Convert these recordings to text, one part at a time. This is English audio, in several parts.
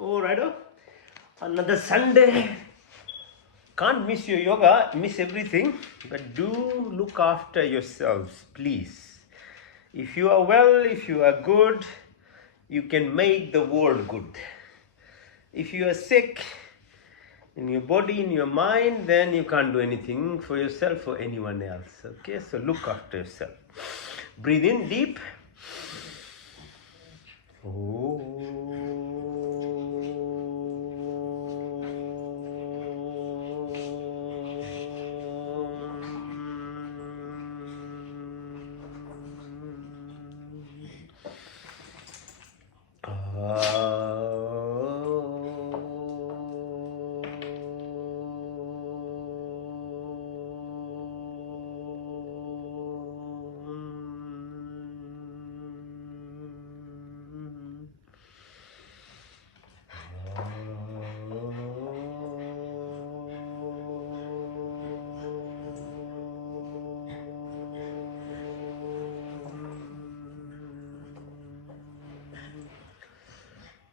Oh, righto. Another Sunday. Can't miss your yoga, miss everything, but do look after yourselves, please. If you are well, if you are good, you can make the world good. If you are sick in your body, in your mind, then you can't do anything for yourself or anyone else. Okay, so look after yourself. Breathe in deep.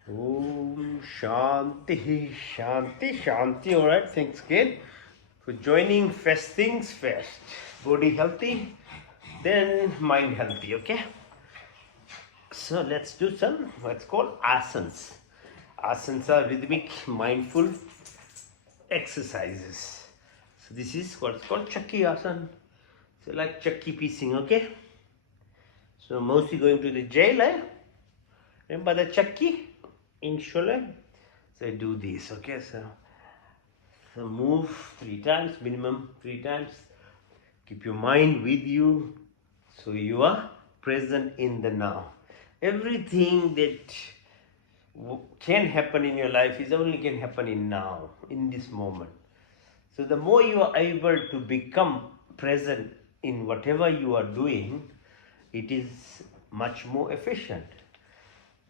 Om Shanti, Shanti, Shanti. All right, thanks again for joining. First things first. Body healthy, then mind healthy. Okay. So let's do some what's called asanas. Asanas are rhythmic, mindful exercises. So this is what's called Chakki asana. So like Chakki piecing. Okay. So mostly going to the jail. Remember the Chakki in Shole? So do this. Okay. So move 3 times, minimum 3 times. Keep your mind with you, so you are present in the now. Everything that can happen in your life is only can happen in now, in this moment. So the more you are able to become present in whatever you are doing, it is much more efficient.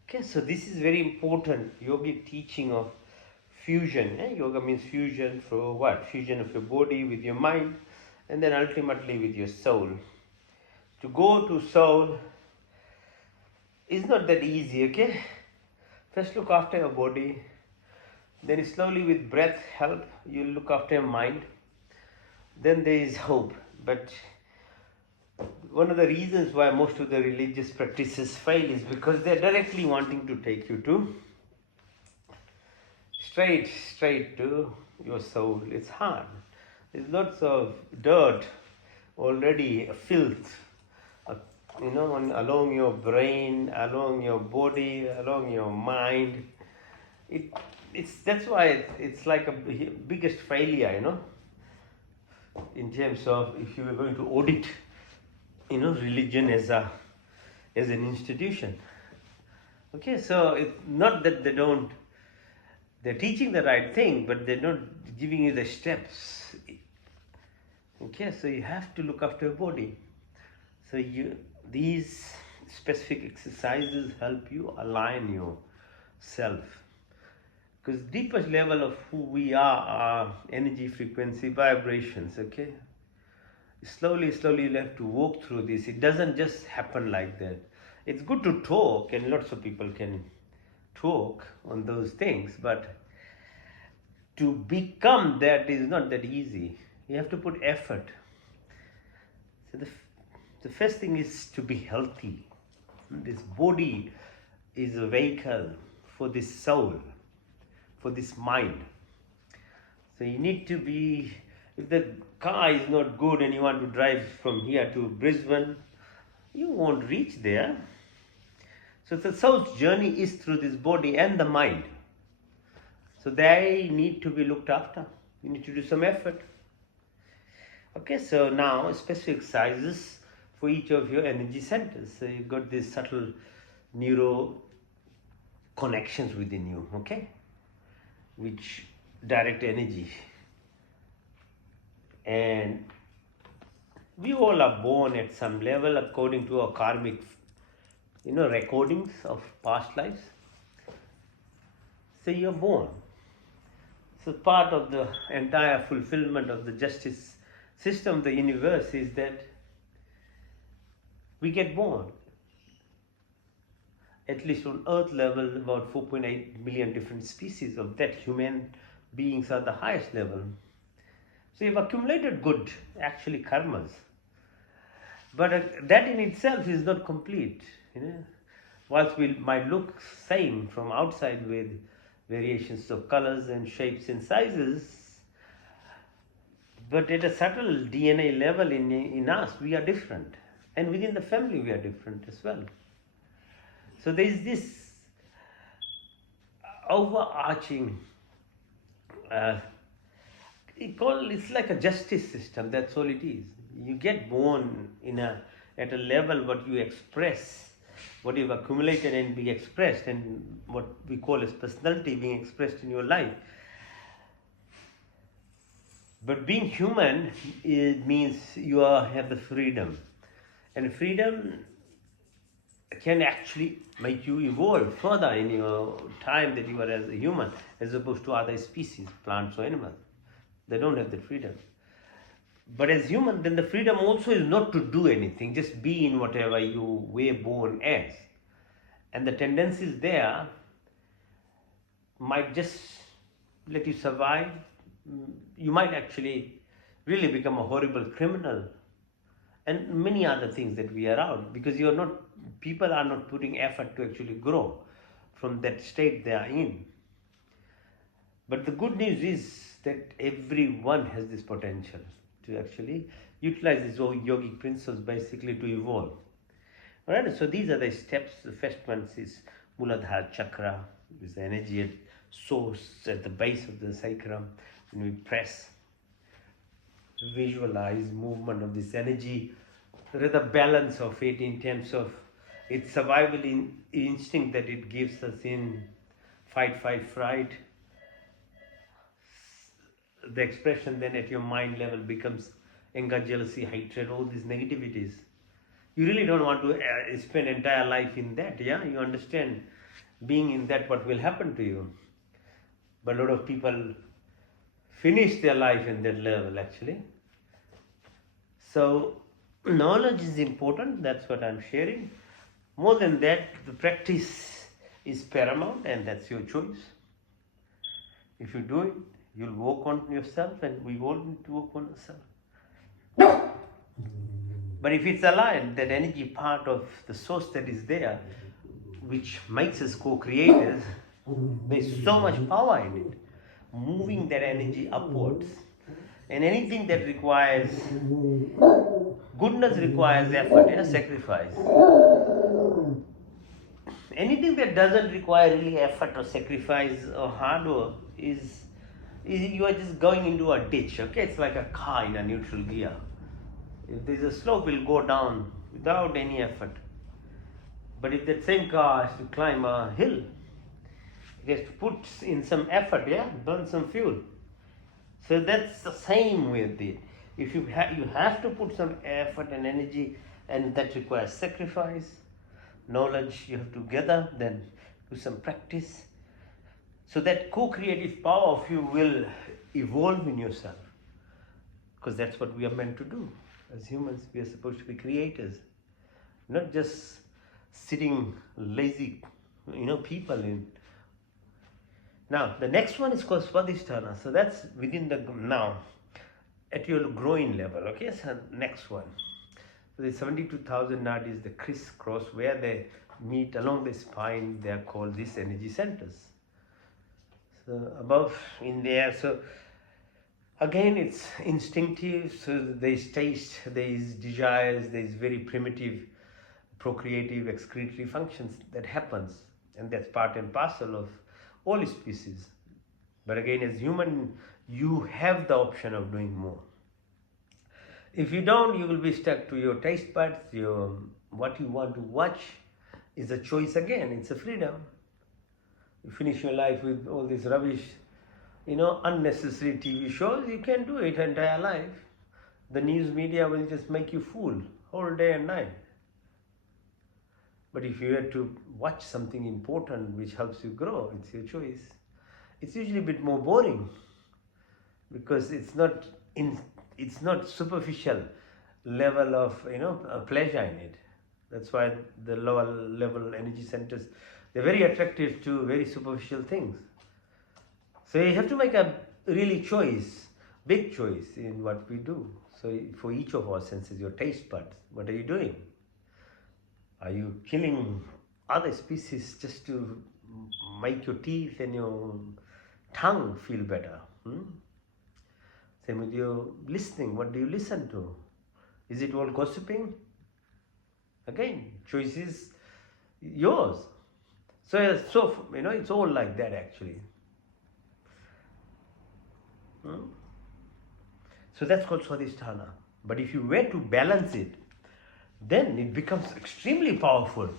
Okay, so this is very important. Yogic teaching of fusion. Yoga means fusion for what? Fusion of your body with your mind, and then ultimately with your soul. To go to soul is not that easy, okay? First look after your body, then slowly with breath help, you look after your mind. Then there is hope. But one of the reasons why most of the religious practices fail is because they're directly wanting to take you to straight to your soul. It's hard. There's lots of dirt already, filth, along your brain, along your body, along your mind. That's why it's like a biggest failure, in terms of if you were going to audit, religion as an institution. Okay, so it's not that they're teaching the right thing, but they're not giving you the steps. Okay, so you have to look after your body. So these specific exercises help you align yourself. Because deepest level of who we are energy, frequency, vibrations, okay? Slowly you have to walk through this. It doesn't just happen like that. It's good to talk, and lots of people can talk on those things, but to become that is not that easy. You have to put effort. So the first thing is to be healthy. This body is a vehicle for this soul, for this mind. So you need to be, if the car is not good and you want to drive from here to Brisbane, you won't reach there. So the soul's journey is through this body and the mind. So they need to be looked after. You need to do some effort. Okay, so now specific exercises for each of your energy centers. So you've got these subtle neuro connections within you, okay, which direct energy. And we all are born at some level according to our karmic, recordings of past lives. So you're born. So part of the entire fulfillment of the justice system of the universe is that we get born. at least on earth level, about 4.8 million different species. Of that, human beings are the highest level. So you've accumulated good, actually, karmas. But that in itself is not complete. You know, whilst we might look same from outside with variations of colors and shapes and sizes, but at a subtle DNA level in us, we are different. And within the family, we are different as well. So there is this overarching, it's like a justice system, that's all it is. You get born at a level what you express, what you've accumulated and be expressed, and what we call as personality being expressed in your life. But being human, it means you have the freedom. And freedom can actually make you evolve further in your time that you are as a human, as opposed to other species, plants or animals. They don't have the freedom. But as human, then the freedom also is not to do anything, just be in whatever you were born as. And the tendencies there might just let you survive. You might actually really become a horrible criminal, and many other things that we are out, because people are not putting effort to actually grow from that state they are in. But the good news is that everyone has this potential to actually utilize these yogic principles basically to evolve. Alright, so these are the steps. The first one is Muladhara Chakra, which is the energy at source at the base of the sacrum. When we press, visualize movement of this energy, the balance of it in terms of its survival instinct that it gives us in fight, fright. The expression then at your mind level becomes anger, jealousy, hatred, all these negativities. You really don't want to spend entire life in that, yeah? You understand being in that, what will happen to you. But a lot of people finish their life in that level, actually. So knowledge is important, that's what I'm sharing. More than that, the practice is paramount, and that's your choice. If you do it, you'll work on yourself, and we all need to work on ourselves. But if it's aligned, that energy part of the source that is there, which makes us co-creators, there's so much power in it, moving that energy upwards. And anything that requires goodness requires effort, yeah, sacrifice. Anything that doesn't require really effort or sacrifice or hard work is you are just going into a ditch, okay? It's like a car in a neutral gear. If there's a slope, it will go down without any effort. But if that same car has to climb a hill, it has to put in some effort, yeah, burn some fuel. So that's the same with it. If you have to put some effort and energy, and that requires sacrifice, knowledge you have to gather, then do some practice. So that co-creative power of you will evolve in yourself, because that's what we are meant to do. As humans, we are supposed to be creators, not just sitting lazy, people in. Now, the next one is called Swadhisthana. So that's within the now, at your growing level. Okay, so next one. So the 72,000 nadis, the crisscross, where they meet along the spine, they are called these energy centers. So above in there, so again it's instinctive, so there's taste, there's desires, there's very primitive procreative excretory functions that happens, and that's part and parcel of all species. But again, as human, you have the option of doing more. If you don't, you will be stuck to your taste buds, what you want to watch is a choice again, it's a freedom. You finish your life with all this rubbish, unnecessary TV shows, you can do it entire life. The news media will just make you fool whole day and night. But if you have to watch something important which helps you grow, it's your choice. It's usually a bit more boring, because it's not superficial level of pleasure in it. That's why the lower level energy centers, they're very attractive to very superficial things. So you have to make a really choice, big choice in what we do. So for each of our senses, your taste buds, what are you doing? Are you killing other species just to make your teeth and your tongue feel better? Same with your listening. What do you listen to? Is it all gossiping? Again, choice is yours. So it's all like that actually. So that's called Swadhisthana. But if you were to balance it, then it becomes extremely powerful.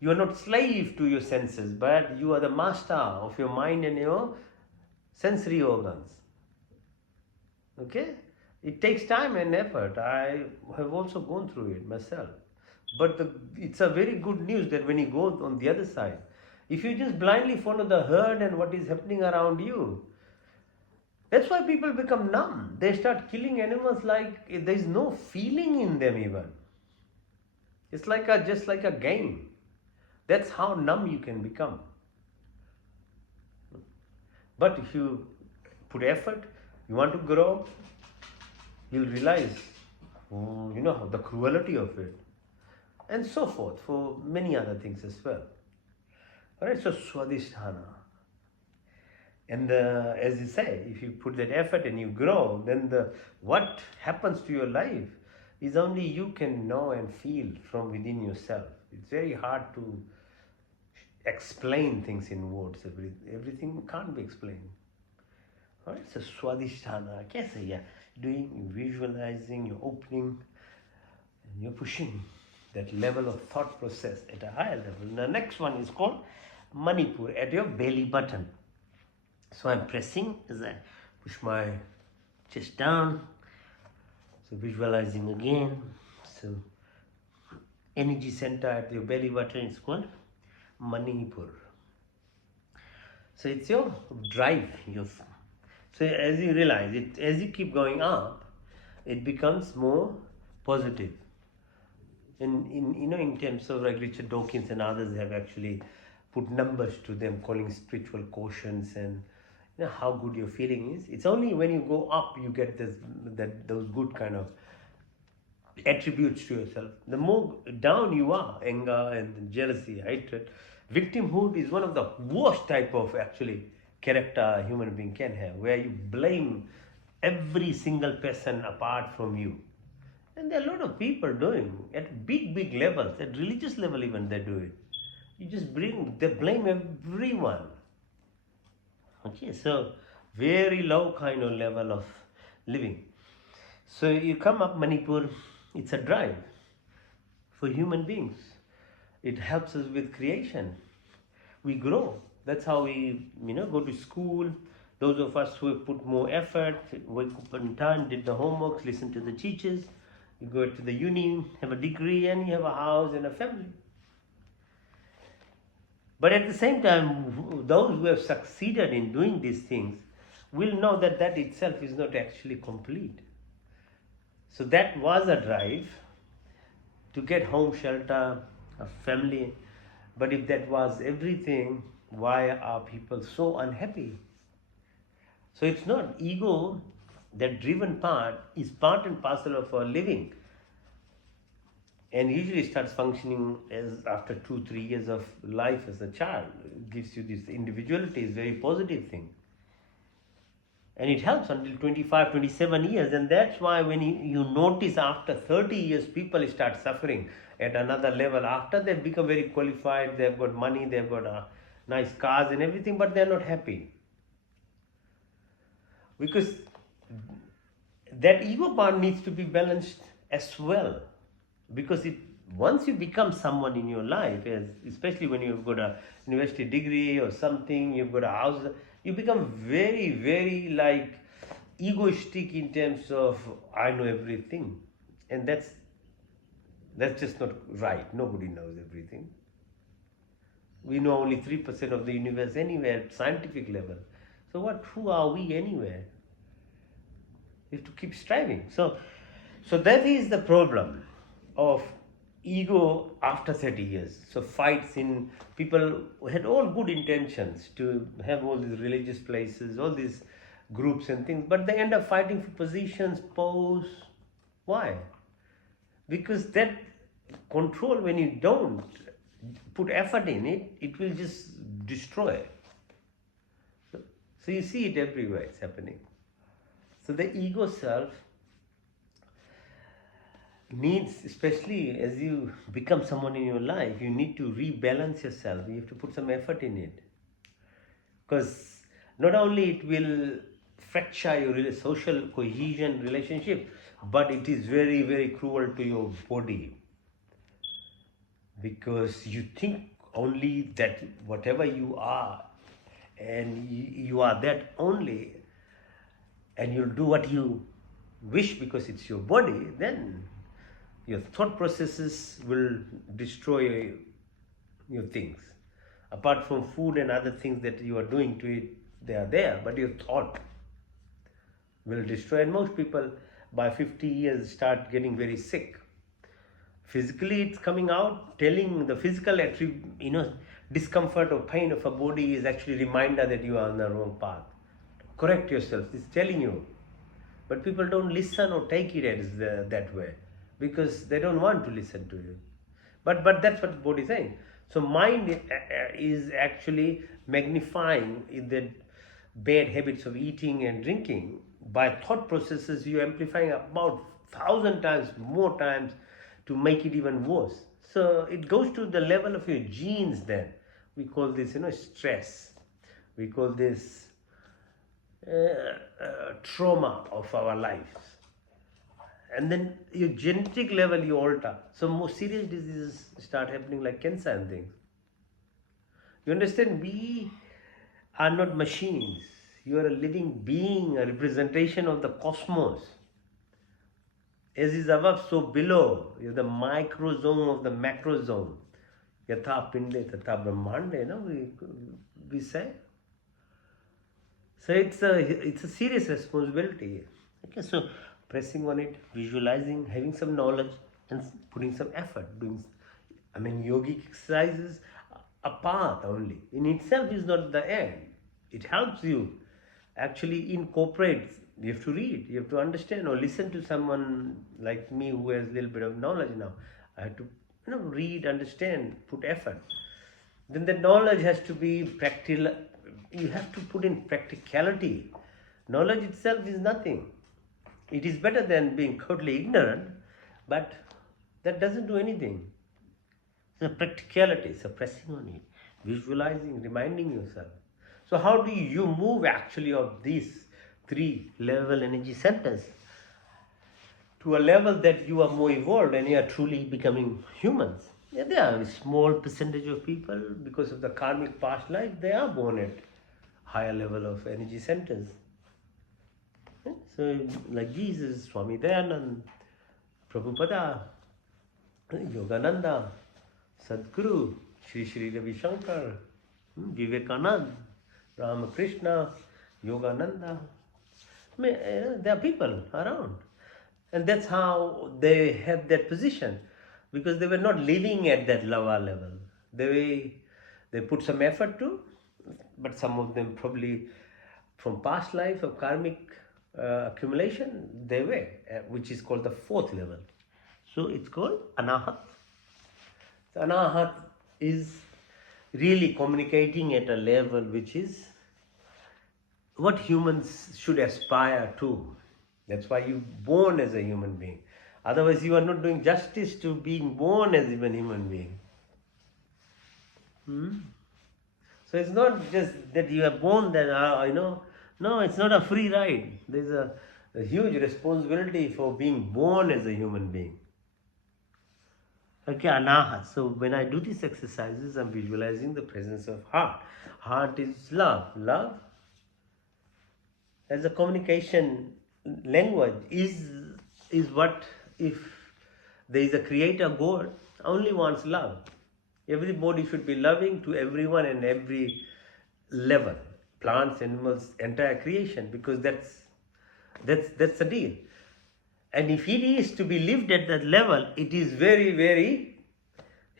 You are not slave to your senses, but you are the master of your mind and your sensory organs. Okay? It takes time and effort. I have also gone through it myself. But it's a very good news that when you go on the other side, if you just blindly follow the herd and what is happening around you, that's why people become numb. They start killing animals like there is no feeling in them even. It's like just like a game. That's how numb you can become. But if you put effort, you want to grow, you'll realize, the cruelty of it. And so forth, for many other things as well. Alright, so Swadhisthana. And as you say, if you put that effort and you grow, then what happens to your life is only you can know and feel from within yourself. It's very hard to explain things in words. Everything can't be explained. Alright, so Swadhisthana. Kaise you're doing, you're visualizing, you're opening, and you're pushing that level of thought process at a higher level. The next one is called Manipur, at your belly button. So I'm pressing as I push my chest down. So visualizing again. So energy center at your belly button is called Manipur. So it's your drive. So as you realize it, as you keep going up, it becomes more positive. And in terms of like Richard Dawkins and others have actually put numbers to them, calling spiritual quotients and how good your feeling is. It's only when you go up you get those good kind of attributes to yourself. The more down you are, anger and jealousy, hatred, victimhood is one of the worst type of actually character a human being can have, where you blame every single person apart from you. And there are a lot of people doing at big levels, at religious level even they do it. They blame everyone. Okay, so very low kind of level of living. So you come up Manipur, it's a drive for human beings. It helps us with creation. We grow. That's how we, go to school. Those of us who have put more effort, wake up on time, did the homework, listen to the teachers. You go to the uni, have a degree, and you have a house and a family. But at the same time, those who have succeeded in doing these things will know that that itself is not actually complete. So that was a drive to get home, shelter, a family. But if that was everything, why are people so unhappy? So it's not ego, that driven part is part and parcel of our living. And usually starts functioning as after 2-3 years of life as a child. It gives you this individuality, is very positive thing. And it helps until 25-27 years. And that's why when you notice after 30 years, people start suffering at another level. After they've become very qualified, they've got money, they've got nice cars and everything, but they're not happy. Because that ego part needs to be balanced as well. Because once you become someone in your life, especially when you've got a university degree or something, you've got a house, you become very like egoistic in terms of I know everything. And that's just not right. Nobody knows everything. We know only 3% of the universe anywhere at scientific level. So who are we anywhere? We have to keep striving. So that is the problem of ego after 30 years. So fights in people who had all good intentions to have all these religious places, all these groups and things, but they end up fighting for positions, posts. Why? Because that control, when you don't put effort in it, it will just destroy. So you see it everywhere, it's happening. So the ego self needs, especially as you become someone in your life, you need to rebalance yourself. You have to put some effort in it. Because not only it will fracture your social cohesion relationship, but it is very, very cruel to your body. Because you think only that whatever you are, and you are that only, and you'll do what you wish because it's your body, then your thought processes will destroy your things. Apart from food and other things that you are doing to it, they are there, but your thought will destroy. And most people by 50 years start getting very sick. Physically it's coming out, telling the physical discomfort or pain of a body is actually a reminder that you are on the wrong path. Correct yourself, it's telling you. But people don't listen or take it as that way, because they don't want to listen to you. But that's what the body is saying. So mind is actually magnifying the bad habits of eating and drinking. By thought processes, you amplifying about 1,000 times more times to make it even worse. So it goes to the level of your genes then. We call this, stress. We call this trauma of our lives. And then your genetic level you alter. So more serious diseases start happening, like cancer and things. You understand? We are not machines. You are a living being, a representation of the cosmos. As is above, so below. You're the microsome of the macrosome. Yatha pinde tatha brahmande, we say. So it's a serious responsibility. Okay, so pressing on it, visualizing, having some knowledge, and putting some effort. Yogic exercises a path only. In itself is not the end. It helps you actually incorporate. You have to read, you have to understand, or listen to someone like me who has a little bit of knowledge now. I have to read, understand, put effort. Then the knowledge has to be practical. You have to put in practicality. Knowledge itself is nothing. It is better than being totally ignorant, but that doesn't do anything. So practicality, so pressing on it, visualizing, reminding yourself. So how do you move actually of these 3 level energy centers to a level that you are more evolved and you are truly becoming humans? Yeah, there are a small percentage of people, because of the karmic past life, they are born at higher level of energy centers. So like Jesus, Swami Dayanand, Prabhupada, Yogananda, Sadhguru, Sri Ravi Shankar, Vivekananda, Ramakrishna, Yogananda. There are people around. And that's how they have that position, because they were not living at that lower level. They put some effort to, but some of them probably from past life of karmic accumulation, they were, which is called the 4th level. So it's called Anahat. So Anahat is really communicating at a level which is what humans should aspire to. That's why you're born as a human being. Otherwise, you are not doing justice to being born as even human being. So it's not just that you are born that, no, it's not a free ride. There's a huge responsibility for being born as a human being. Okay, Anahat. So when I do these exercises, I'm visualizing the presence of heart. Heart is love. Love as a communication language is what, if there is a creator, God only wants love. Everybody should be loving to everyone and every level. Plants, animals, entire creation, because that's the deal. And if it is to be lived at that level, it is very, very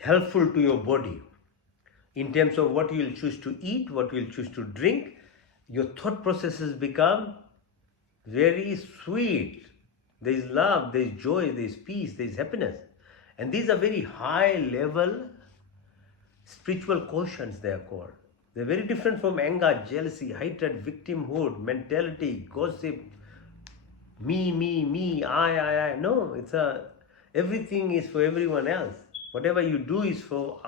helpful to your body in terms of what you will choose to eat, what you will choose to drink. Your thought processes become very sweet. There is love, there is joy, there is peace, there is happiness. And these are very high level spiritual quotients, they are called. They're very different from anger, jealousy, hatred, victimhood, mentality, gossip, me, I. No, everything is for everyone else. Whatever you do is for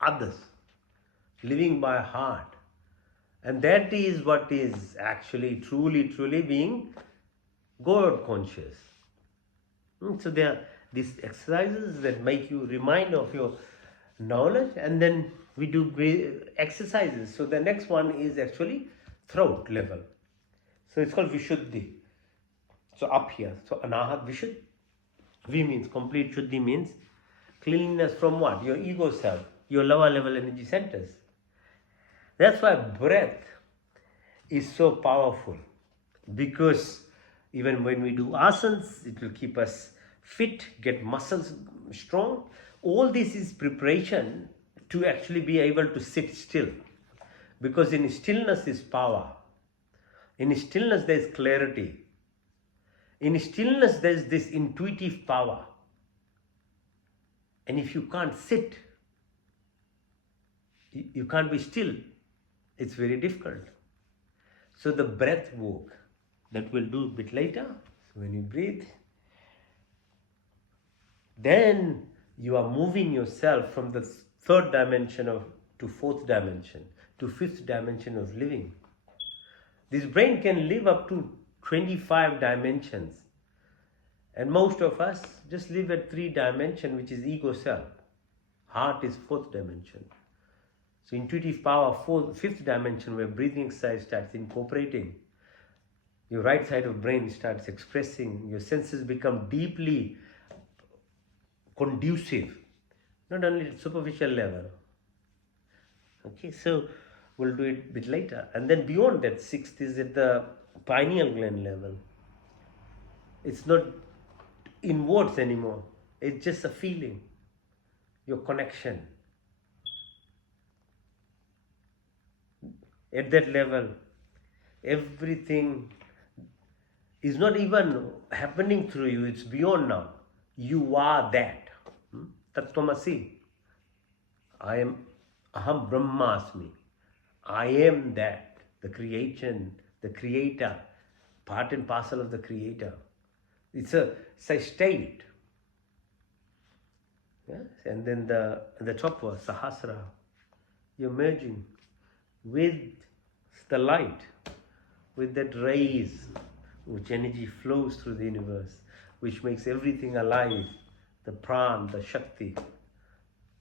others, living by heart. And that is what is actually truly being God conscious. So there are these exercises that make you remind of your knowledge, and then we do exercises. So the next one is actually throat level. So it's called Vishuddhi. So up here, so Anahat Vishuddhi. V means complete, Shuddhi means cleanliness from what? Your ego self, your lower level energy centers. That's why breath is so powerful, because even when we do asanas, it will keep us fit, get muscles strong. All this is preparation to actually be able to sit still, because in stillness is power. In stillness there is clarity. In stillness there is this intuitive power. And if you can't sit, you can't be still, it's very difficult. So the breath work, that we'll do a bit later. So when you breathe, then you are moving yourself from the third dimension to fourth dimension, to fifth dimension of living. This brain can live up to 25 dimensions. And most of us just live at 3 dimension, which is ego self. Heart is 4th dimension. So intuitive power, 5th dimension, where breathing exercise starts incorporating. Your right side of brain starts expressing. Your senses become deeply conducive, not only at superficial level. Okay, so we'll do it a bit later. And then beyond that, 6th is at the pineal gland level. It's not in words anymore. It's just a feeling, your connection. At that level, everything is not even happening through you, it's beyond now. You are that. Tattvamasi. I am Aham Brahmasmi. I am that. The creation, the creator, part and parcel of the creator. It's a state. Yes? And then the top was Sahasra. You're merging with the light, with that rays, which energy flows through the universe, which makes everything alive, the pran, the shakti.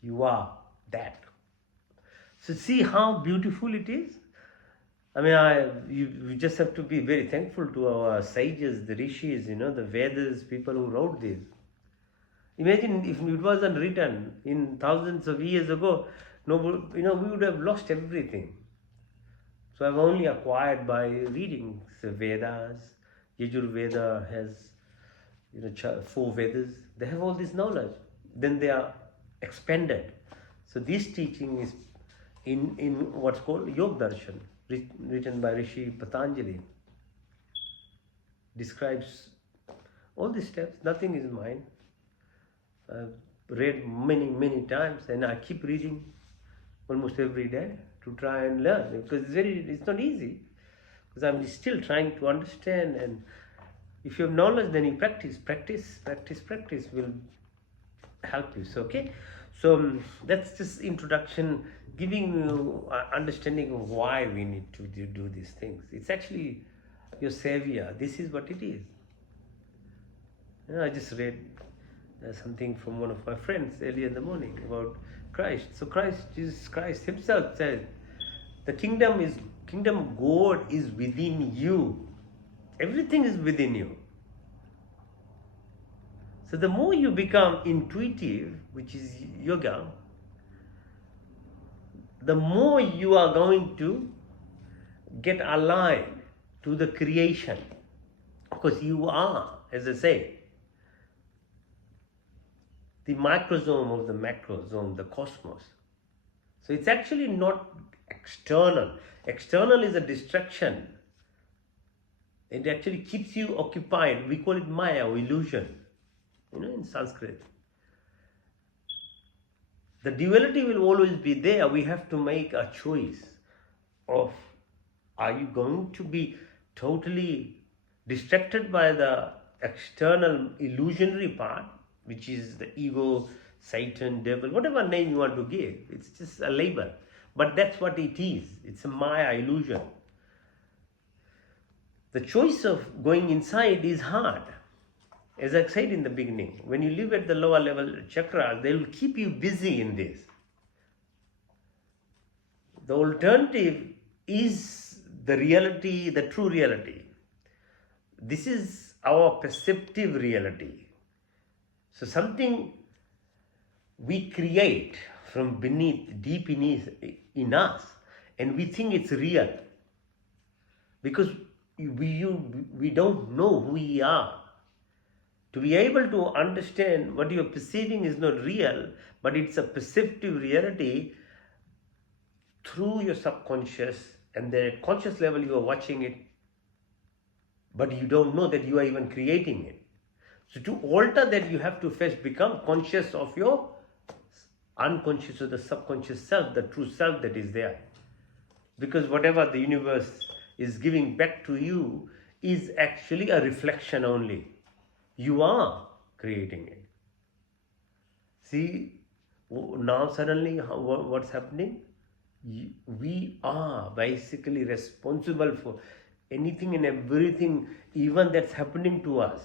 You are that. So see how beautiful it is? I mean, you just have to be very thankful to our sages, the rishis, the Vedas, people who wrote this. Imagine if it wasn't written in thousands of years ago, nobody, we would have lost everything. So I've only acquired by reading the Vedas. Yajurveda has 4 Vedas. They have all this knowledge. Then they are expanded. So this teaching is in what's called Yog Darshan, written by Rishi Patanjali. Describes all these steps. Nothing is mine. I've read many times, and I keep reading almost every day to try and learn, because it's not easy, because I'm still trying to understand. And if you have knowledge, then you practice will help you. So okay, so that's just introduction, giving you understanding of why we need to do these things. It's actually your savior. This is what it is. I just read something from one of my friends earlier in the morning about Christ. So Jesus Christ himself said, the kingdom of God is within you. Everything is within you. So the more you become intuitive, which is yoga, the more you are going to get aligned to the creation. Because you are, as I say, the microsome of the macrosome, the cosmos. So it's actually not external. External is a distraction. It actually keeps you occupied. We call it Maya or illusion, in Sanskrit. The duality will always be there. We have to make a choice of, are you going to be totally distracted by the external illusionary part, which is the ego, Satan, devil, whatever name you want to give. It's just a label. But that's what it is. It's a Maya illusion. The choice of going inside is hard. As I said in the beginning, when you live at the lower level chakras, they will keep you busy in this. The alternative is the reality, the true reality. This is our perceptive reality. So something we create from beneath, deep in us, and we think it's real. Because we don't know who we are. To be able to understand what you're perceiving is not real, but it's a perceptive reality through your subconscious, and then at conscious level you are watching it, but you don't know that you are even creating it. So to alter that, you have to first become conscious of your unconscious or the subconscious self, the true self that is there. Because whatever the universe is giving back to you is actually a reflection only. You are creating it. See, now suddenly what's happening? We are basically responsible for anything and everything, even that's happening to us.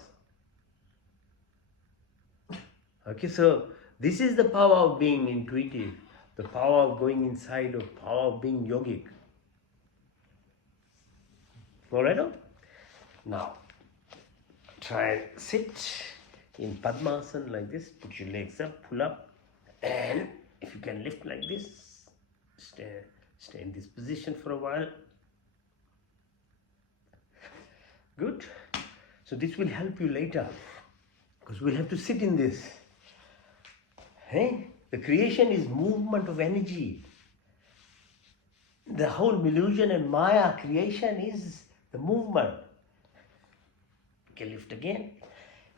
Okay, so this is the power of being intuitive, the power of going inside, the power of being yogic. Alright? Now, try and sit in Padmasana like this. Put your legs up, pull up, and if you can lift like this, stay in this position for a while. Good. So this will help you later, because we'll have to sit in this. Hey? The creation is movement of energy. The whole illusion and Maya creation is the movement. Okay, lift again.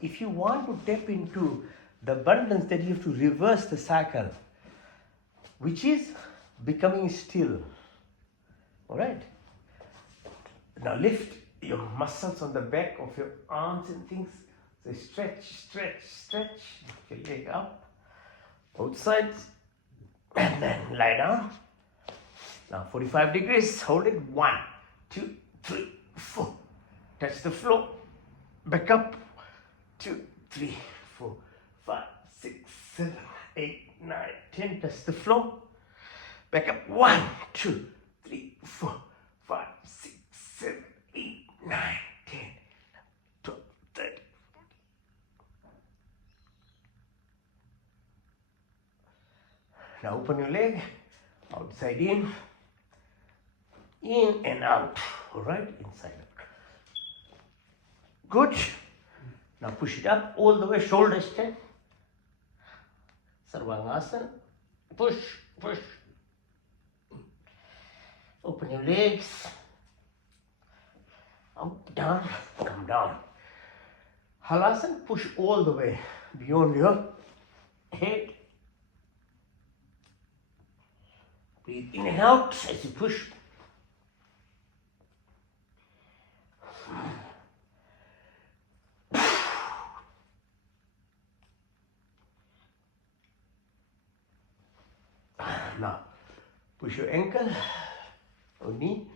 If you want to tap into the abundance, that you have to reverse the cycle, which is becoming still. Alright? Now lift your muscles on the back of your arms and things. So stretch, stretch, stretch. Lift your leg up. Both sides. And then lie down. Now 45 degrees. Hold it. 1, 2, 3, 4. Touch the floor. Back up. 2, 3, 4, 5, 6, 7, 8, 9, 10. Touch the floor. Back up. 1, 2, 3, 4, 5, 6, 7, 8, 9, 10, 12, 13. Now open your leg. Outside in and out. Alright? Inside out. Good. Now push it up all the way, shoulder straight. Sarvangasana. Push, push. Open your legs. Up, down, come down. Halasana, push all the way beyond your head. Breathe in and out as you push. Now, push your ankle or knee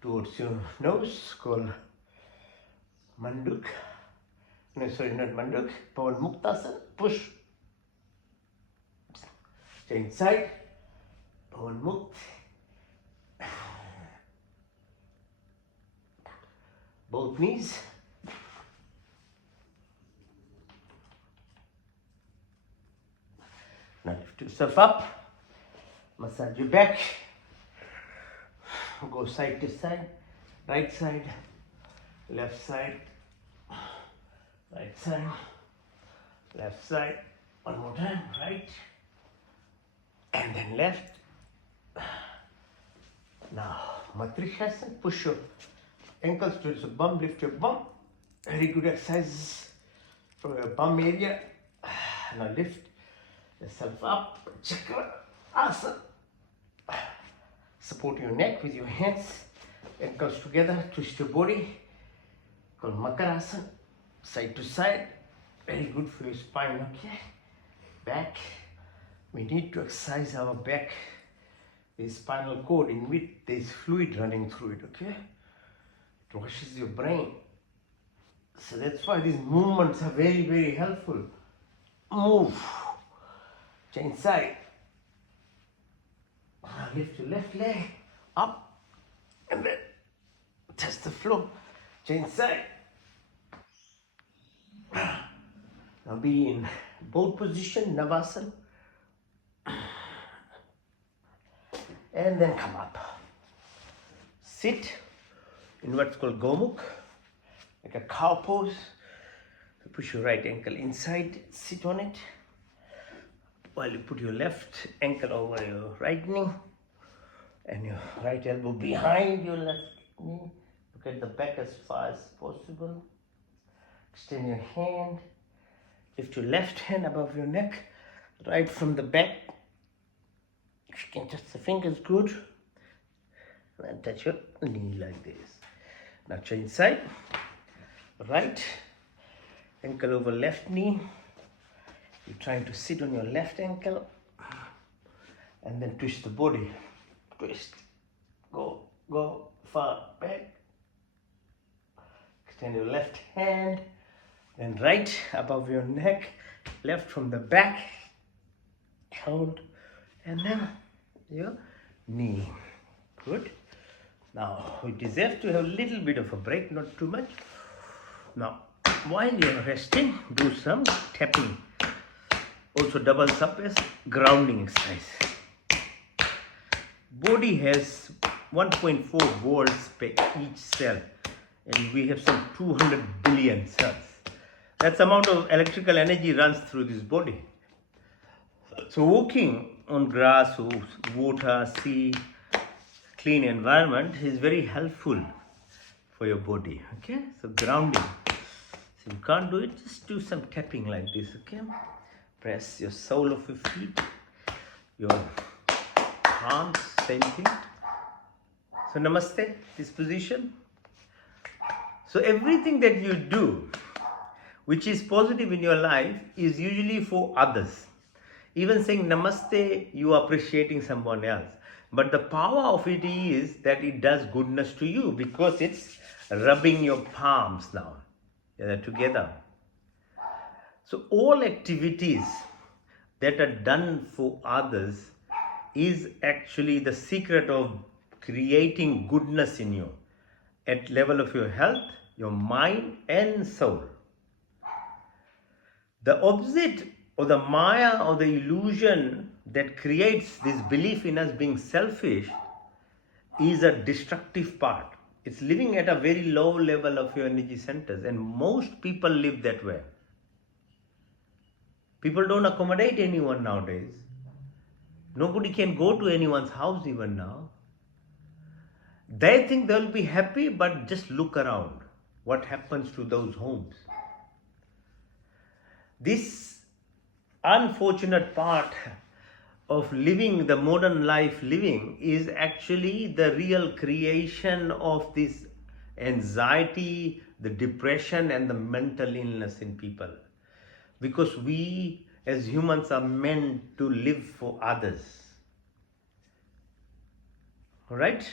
towards your nose, called Manduk. No, sorry, not Manduk. Pawan Muktasana. Push. Stay inside. Pawan Mukt. Both knees. Now lift yourself up. Massage your back. Go side to side. Right side. Left side. Right side. Left side. One more time, right. And then left. Now, Matrishasana, push your ankles to the bum, lift your bum. Very good exercise from your bum area. Now lift yourself up, chakra, asana. Support your neck with your hands, ankles together, twist your body. Called Makarasana, side to side. Very good for your spine, okay? Back. We need to exercise our back. The spinal cord in which there is fluid running through it, okay? It washes your brain. So that's why these movements are very, very helpful. Move. Change side. Now lift your left leg up and then touch the floor. Change side. Now be in boat position, Navasana. And then come up. Sit in what's called Gomukh, like a cow pose. Push your right ankle inside, sit on it, while you put your left ankle over your right knee and your right elbow behind your left knee. Look at the back as far as possible. Extend your hand, lift your left hand above your neck, right from the back. If you can touch the fingers, good. And touch your knee like this. Now change side. Right ankle over left knee. You're trying to sit on your left ankle and then twist the body. Twist. Go far back. Extend your left hand. Then right above your neck. Left from the back. Hold. And then your knee. Good. Now we deserve to have a little bit of a break, not too much. Now while you're resting, do some tapping. Also doubles up as grounding exercise. Body has 1.4 volts per each cell, and we have some 200 billion cells. That's the amount of electrical energy runs through this body. So walking on grass or water, sea, clean environment is very helpful for your body. Okay, so grounding. So you can't do it, just do some tapping like this. Okay, press your sole of your feet, your palms, same thing. So namaste, this position. So everything that you do which is positive in your life is usually for others. Even saying namaste, you are appreciating someone else. But the power of it is that it does goodness to you because it's rubbing your palms now together. So all activities that are done for others is actually the secret of creating goodness in you at level of your health, your mind and soul. The opposite or the maya or the illusion that creates this belief in us being selfish is a destructive part. It's living at a very low level of your energy centers, and most people live that way. People don't accommodate anyone nowadays. Nobody can go to anyone's house even now. They think they'll be happy, but just look around. What happens to those homes? This unfortunate part of living the modern life living is actually the real creation of this anxiety, the depression and the mental illness in people. Because we as humans are meant to live for others. Alright?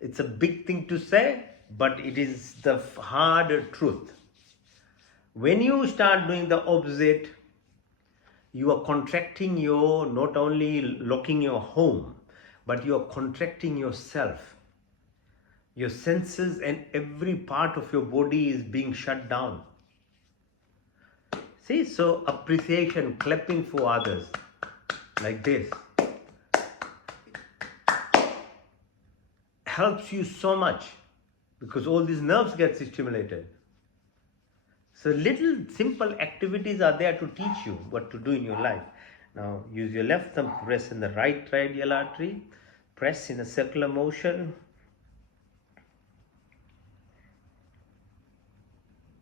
It's a big thing to say, but it is the hard truth. When you start doing the opposite, you are contracting your, not only locking your home, but you are contracting yourself. Your senses and every part of your body is being shut down. See, so appreciation, clapping for others, like this, helps you so much because all these nerves get stimulated. So little simple activities are there to teach you what to do in your life. Now use your left thumb, press in the right radial artery, press in a circular motion.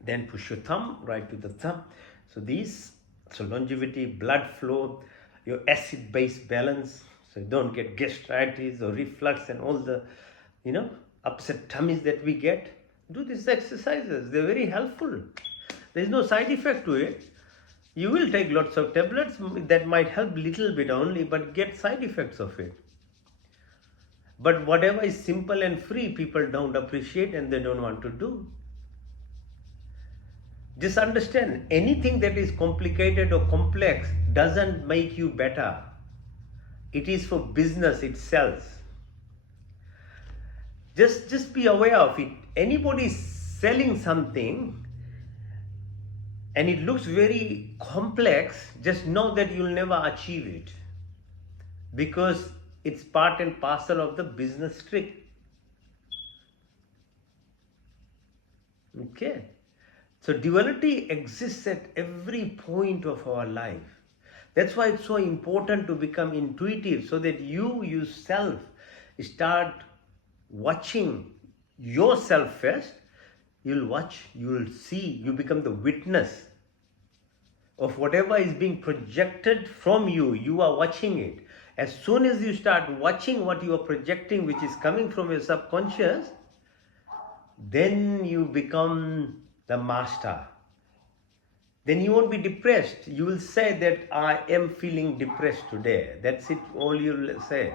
Then push your thumb right to the thumb. So longevity, blood flow, your acid-base balance, so you don't get gastritis or reflux and all the, upset tummies that we get. Do these exercises. They're very helpful. There's no side effect to it. You will take lots of tablets that might help little bit only, but get side effects of it. But whatever is simple and free, people don't appreciate and they don't want to do. Just understand, anything that is complicated or complex doesn't make you better. It is for business, it sells. Just be aware of it. Anybody selling something and it looks very complex, just know that you'll never achieve it, because it's part and parcel of the business trick. Okay. So duality exists at every point of our life. That's why it's so important to become intuitive, so that you yourself start watching yourself first. You'll watch, you'll see, you become the witness of whatever is being projected from you. You are watching it. As soon as you start watching what you are projecting, which is coming from your subconscious, then you become the master. Then you won't be depressed. You will say that I am feeling depressed today. That's it, all you'll say.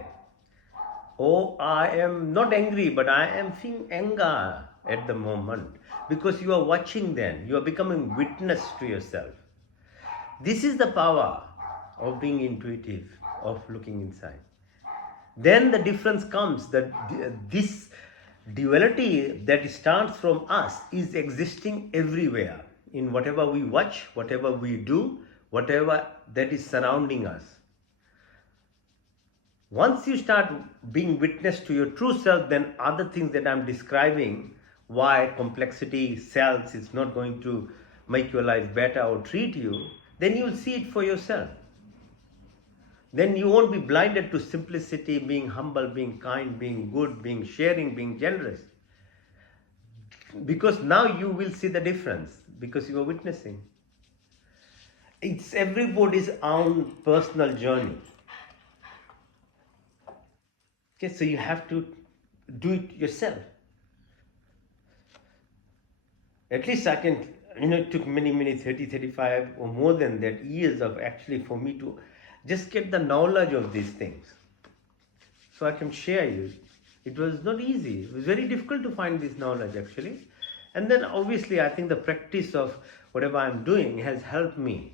Oh, I am not angry, but I am feeling anger at the moment. Because you are watching then. You are becoming witness to yourself. This is the power of being intuitive, of looking inside. Then the difference comes that this duality that starts from us is existing everywhere, in whatever we watch, whatever we do, whatever that is surrounding us. Once you start being witness to your true self, then other things that I'm describing, why complexity sells, it's not going to make your life better or treat you, then you will see it for yourself. Then you won't be blinded to simplicity, being humble, being kind, being good, being sharing, being generous. Because now you will see the difference, because you are witnessing. It's everybody's own personal journey. Okay, so you have to do it yourself. At least I can, it took many 30, 35 or more than that years of actually for me to just get the knowledge of these things, so I can share you. It was not easy. It was very difficult to find this knowledge actually. And then obviously I think the practice of whatever I'm doing has helped me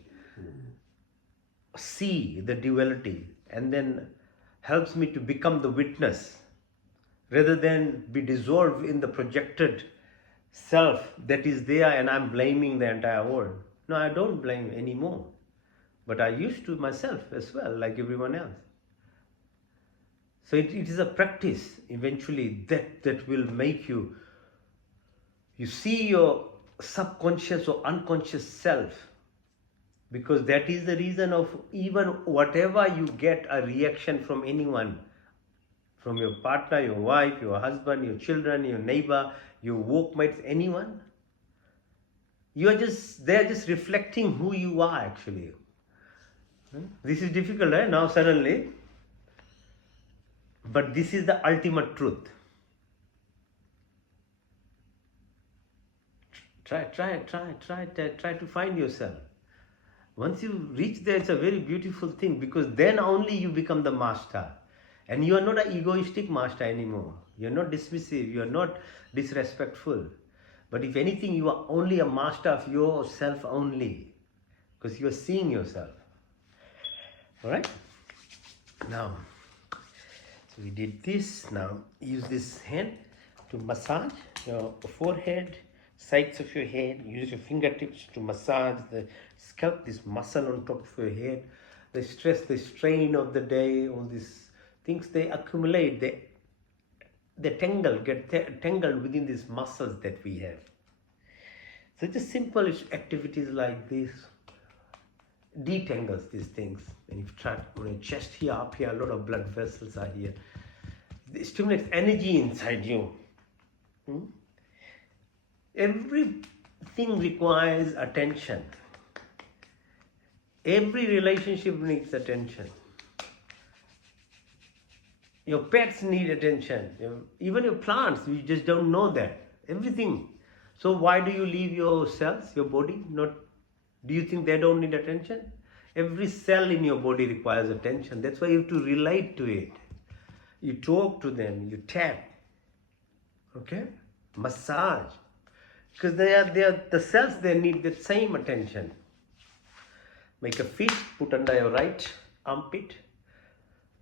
see the duality, and then helps me to become the witness rather than be dissolved in the projected self that is there and I'm blaming the entire world. No, I don't blame anymore. But I used to myself as well, like everyone else. So it is a practice eventually that will make you see your subconscious or unconscious self, because that is the reason of even whatever you get a reaction from anyone, from your partner, your wife, your husband, your children, your neighbor, your workmates, anyone. They're just reflecting who you are actually. This is difficult, right? Now suddenly. But this is the ultimate truth. Try to find yourself. Once you reach there, it's a very beautiful thing, because then only you become the master. And you are not an egoistic master anymore. You're not dismissive, you are not disrespectful. But if anything, you are only a master of yourself only, because you are seeing yourself. Alright? Now, so we did this. Now use this hand to massage your forehead, sides of your head. Use your fingertips to massage the scalp, this muscle on top of your head. The stress, the strain of the day, all these things, they accumulate, they get tangled within these muscles that we have. So just simple activities like this detangles these things. And if you try on your chest here, up here, a lot of blood vessels are here. It stimulates energy inside you. Everything requires attention. Every relationship needs attention. Your pets need attention. Even your plants, you just don't know that. Everything. So why do you leave your cells, your body? Not. Do you think they don't need attention? Every cell in your body requires attention. That's why you have to relate to it. You talk to them. You tap. Okay? Massage. Because they are the cells. They need the same attention. Make a fist. Put under your right armpit.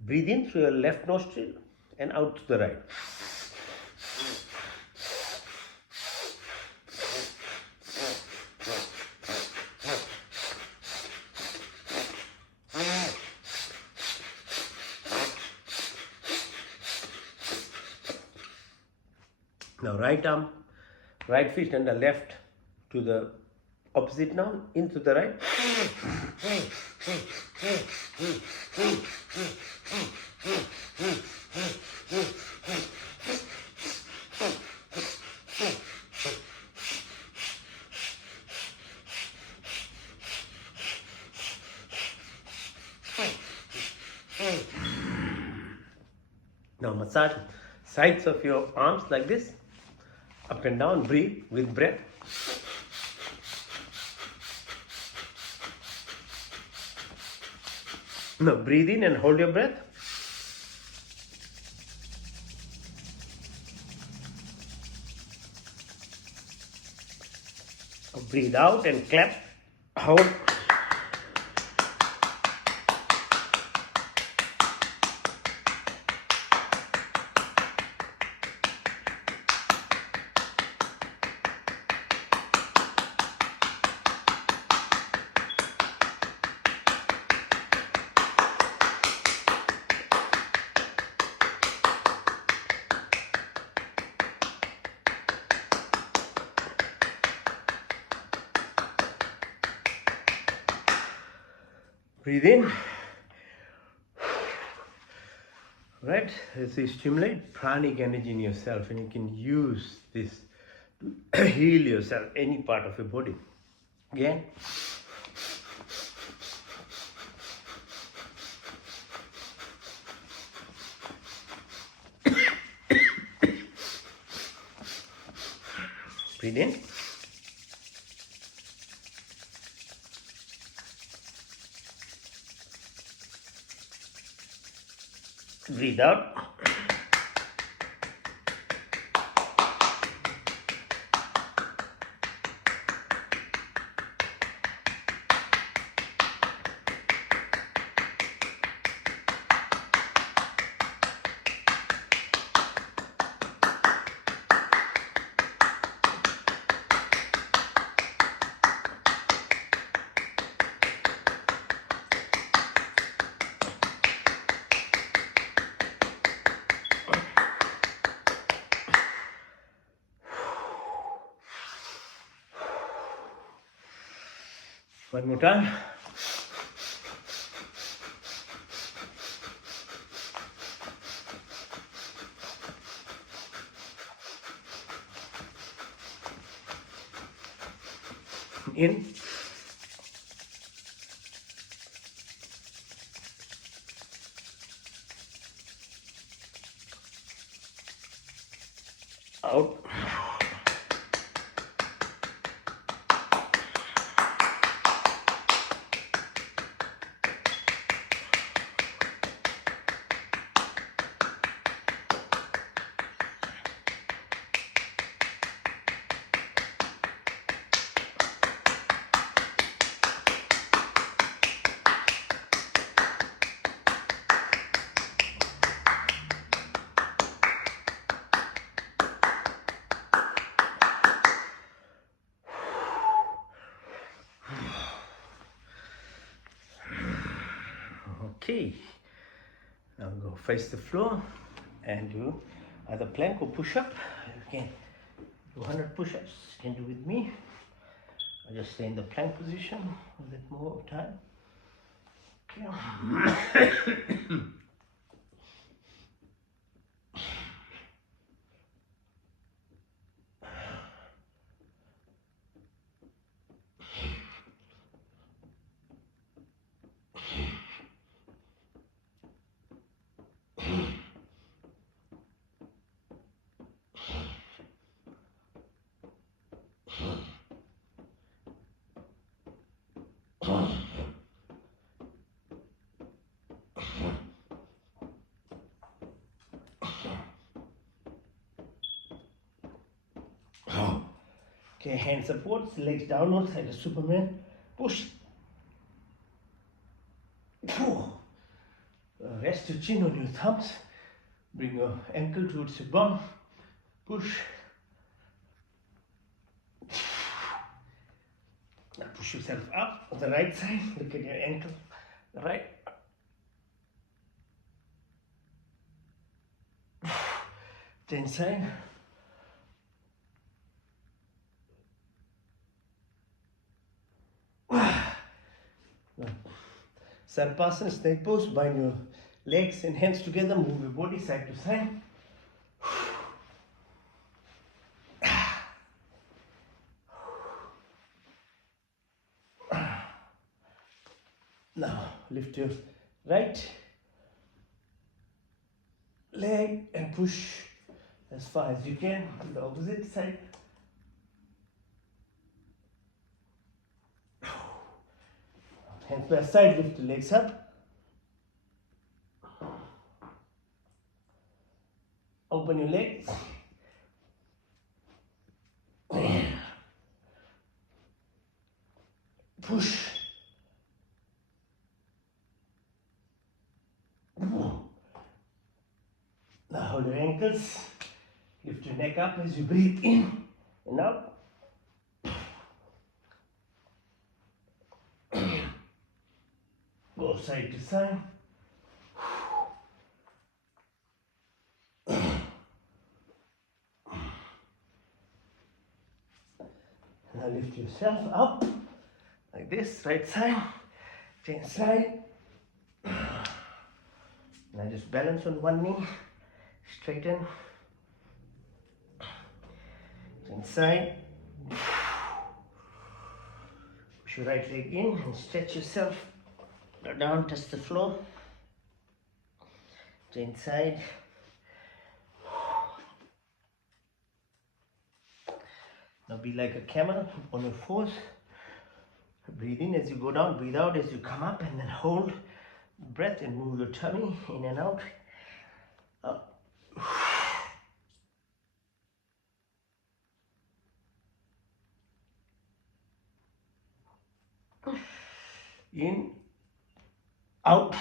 Breathe in through your left nostril and out to the right. Now right arm, right fist and the left to the opposite now, into the right. Now massage sides of your arms like this, up and down, breathe with breath. Now breathe in and hold your breath. Breathe out and clap. Hold. Breathe in. Right? So you stimulate pranic energy in yourself, and you can use this to heal yourself, any part of your body. Again. Breathe in. Breathe out. One more time. In. Out. Okay, now go face the floor and do either plank or push-up. You can do 100 push-ups, you can do with me. I just stay in the plank position a bit more time. Okay. Okay, hand supports, legs downwards like a Superman. Push. Rest your chin on your thumbs. Bring your ankle towards your bum. Push. Now push yourself up on the right side. Look at your ankle. Right. Then side. Sarpasana, snake pose. Bind your legs and hands together. Move your body side to side. Now lift your right leg and push as far as you can to the opposite side. Hands by side, lift the legs up. Open your legs. Push. Now hold your ankles. Lift your neck up as you breathe in and out. Go side to side. Now lift yourself up like this, right side, change side. Now just balance on one knee, straighten, change side. Push your right leg in and stretch yourself down, touch the floor. Change side. Now be like a camel on your fours. Breathe in as you go down, breathe out as you come up, and then hold breath and move your tummy in and out. Up. In, out.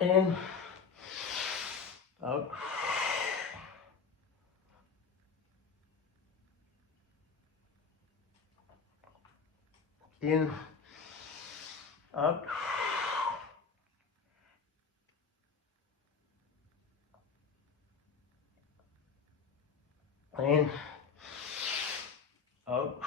In, out. In, out. In, out.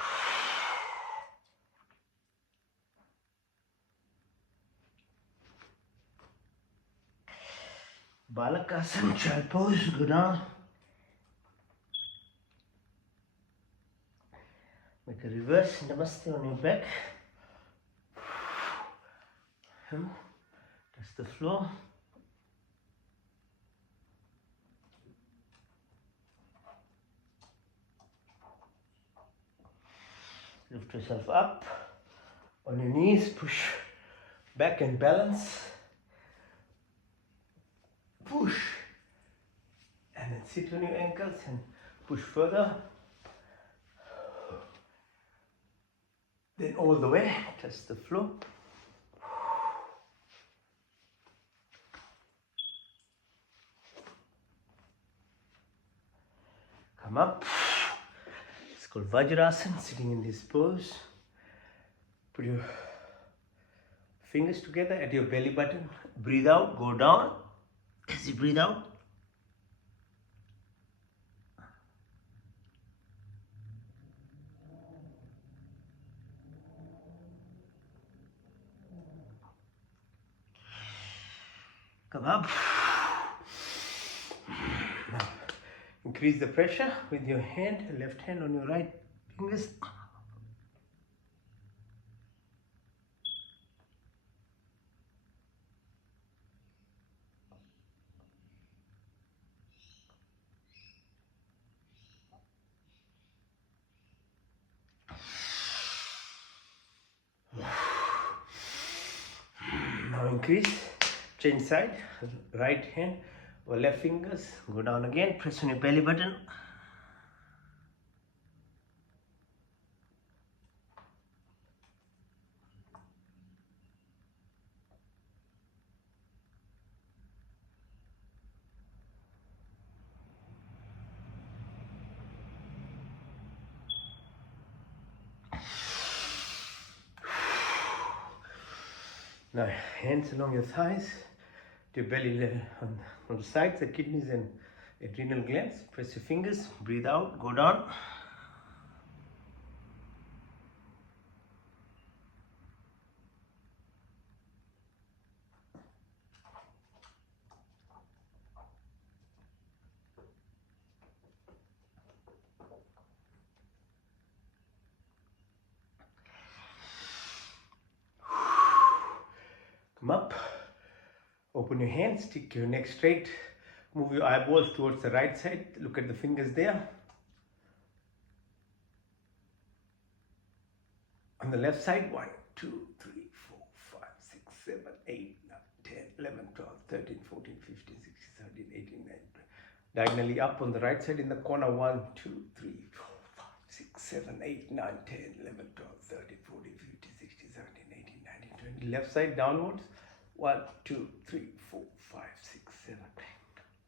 Balakasana, child pose, go down. Make a reverse namaste on your back. Touch the floor. Lift yourself up on your knees, push back and balance. Push and then sit on your ankles and push further. Then all the way, touch the floor. Come up. It's called Vajrasana, sitting in this pose. Put your fingers together at your belly button. Breathe out, go down. As you breathe out, come up. Now, increase the pressure with your hand, left hand on your right fingers. Now increase, change side, right hand or left fingers, go down again, press on your belly button. Now hands along your thighs, to your belly on the sides, the kidneys and adrenal glands. Press your fingers, breathe out, go down. Come up, open your hands, stick your neck straight, move your eyeballs towards the right side, look at the fingers there. On the left side, 1, 2, 3, 4, 5, 6, 7, 8, 9, 10, 11, 12, 13, 14, 15, 16, 17, 18, 19. Diagonally up on the right side in the corner, 1, 2, 3, 4, 5, 6, 7, 8, 9, 10, 11, 12, 13, 14, 15, 16, 17, 18, 19, 20. Left side downwards, 1, 2, 3, 4, 5, 6, 7,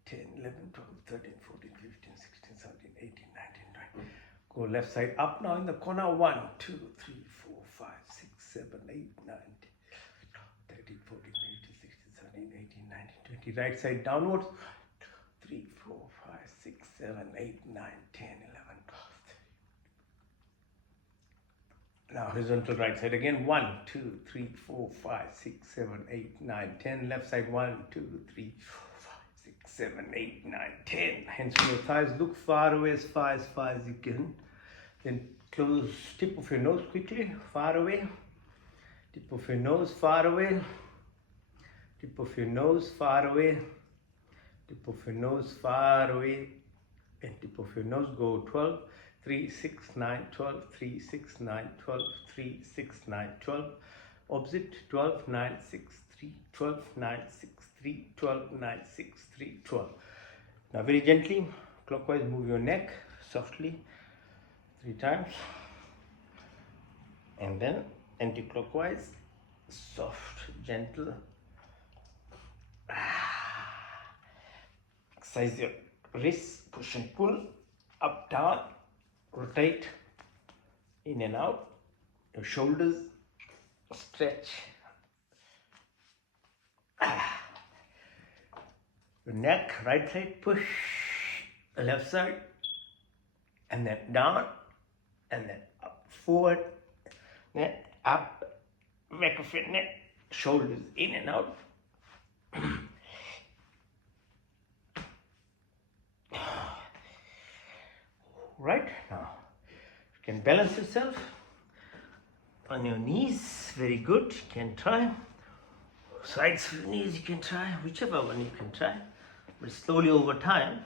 10, 11, 12, 13, 14, 15, 16, 17, 18, 19, 20. Go left side up now in the corner, 1, 2, 3, 4, 5, 6, 7, 8, 9, 10, 13, 14, 15, 16, 17, 18, 19, 20. Right side downwards, 3, 4, 5, 6, 7, 8, 9, 10, 11, 12. Now horizontal right side again, 1, 2, 3, 4, 5, 6, 7, 8, 9, 10. Left side, 1, 2, 3, 4, 5, 6, 7, 8, 9, 10. Hands on your thighs, look far away as far as you can. Then close tip of your nose quickly, far away. Tip of your nose, far away. Tip of your nose, far away. Tip of your nose, far away. And tip of your nose, go 12, 3, 6, 9, 12, 3, 6, 9, 12, 3, 6, 9, 12. Opposite, 12, 9, 6, 3, 12, 9, 6, 3, 12, 9, 6, 3, 12. Now very gently, clockwise, move your neck softly 3 times. And then anti-clockwise, soft, gentle. Exercise your wrists, push and pull, up, down, rotate, in and out. Your shoulders, stretch. Your neck, right side, push, left side, and then down, and then up, forward, then up, back of your neck, shoulders in and out. Right now, you can balance yourself on your knees. Very good. You can try. Sides of your knees, you can try. Whichever one you can try. But slowly over time,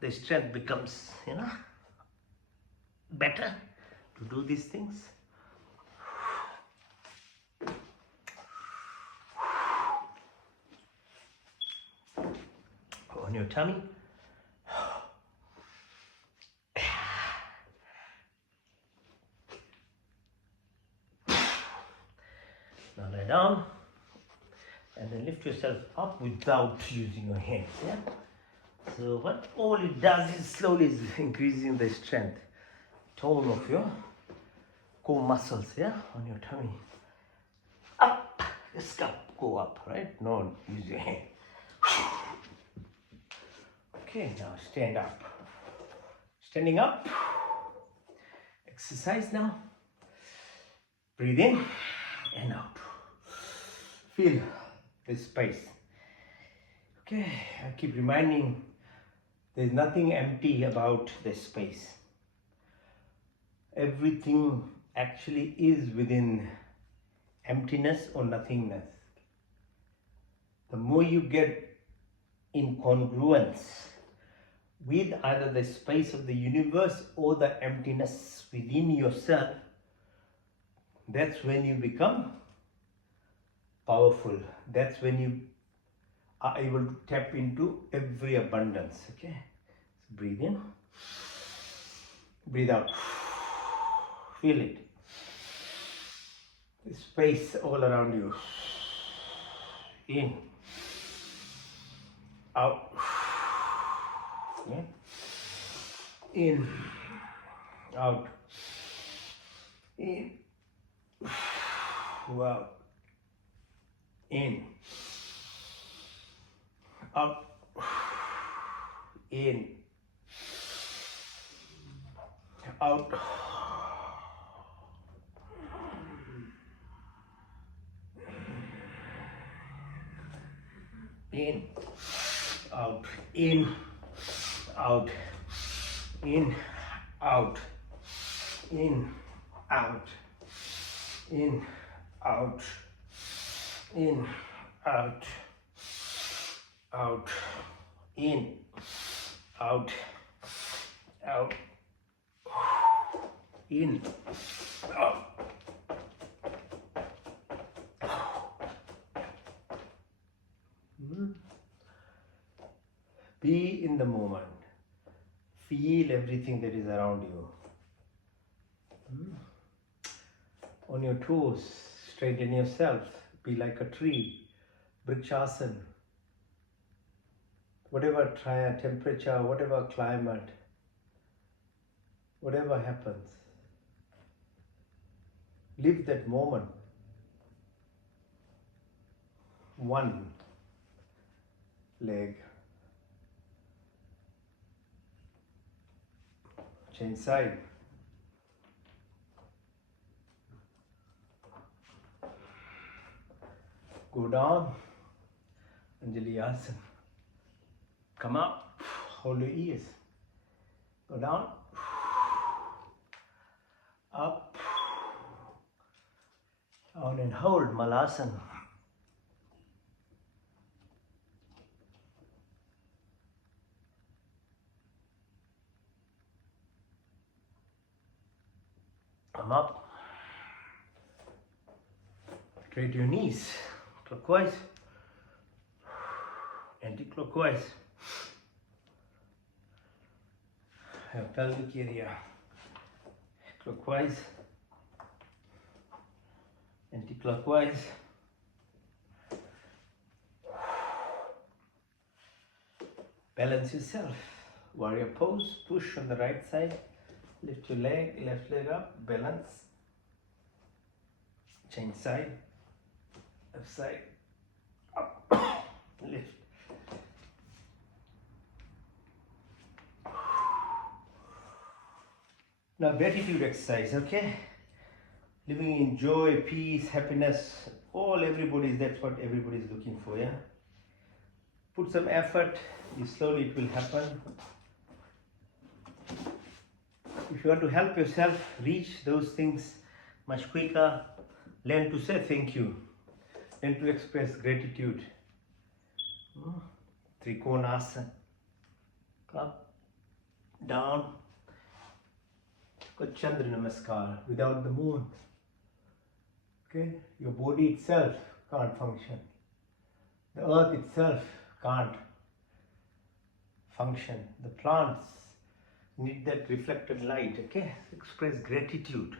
the strength becomes, better to do these things. On your tummy. Now lie down and then lift yourself up without using your hands. Yeah. So what all it does is slowly is increasing the strength, tone of your core muscles. Yeah, on your tummy. Up, the scalp go up. Right. No, use your hand. Okay, now stand up. Standing up. Exercise now. Breathe in and out. Feel this space. Okay, I keep reminding there's nothing empty about this space. Everything actually is within emptiness or nothingness. The more you get in congruence with either the space of the universe or the emptiness within yourself, that's when you become powerful. That's when you are able to tap into every abundance. Okay, so breathe in, breathe out, feel it, the space all around you. In, out, okay. In, out, in, out, in, out, in, out, in, out, in, out, in, out, in, out, in, out, in, out, out, in, out, out, in, out. Be in the moment. Feel everything that is around you. On your toes, straighten yourself. Be like a tree. Vrikshasana. Whatever temperature, whatever climate, whatever happens, live that moment. One leg. Change side. Go down. Anjali Asana. Come up. Hold your ears. Go down. Up. Down and hold. Malasana. Come up. Straight your knees. Clockwise. Anti-clockwise. Your pelvic area. Clockwise. Anti-clockwise. Balance yourself. Warrior pose. Push on the right side. Lift your leg, left leg up. Balance. Change side. Left side. Up. Lift. Now gratitude exercise, okay? Living in joy, peace, happiness, that's what everybody is looking for, yeah? Put some effort, slowly it will happen. If you want to help yourself reach those things much quicker, learn to say thank you. Learn to express gratitude. Trikonasana. Up, down. Chandra Namaskar, without the moon. Okay? Your body itself can't function. The earth itself can't function. The plants need that reflected light. Okay? Express gratitude.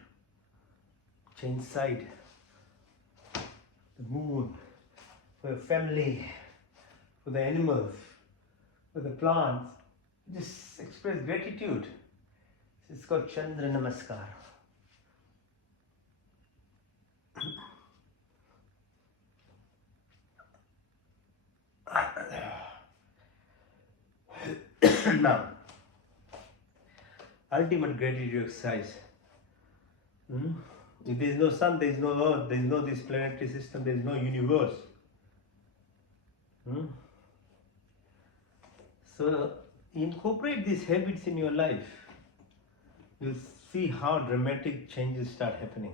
Change side. The moon, for your family, for the animals, for the plants. Just express gratitude. It's called Chandra Namaskar. Now, ultimate gratitude exercise. If there is no sun, there is no earth, there is no this planetary system, there is no universe. So incorporate these habits in your life. You'll see how dramatic changes start happening.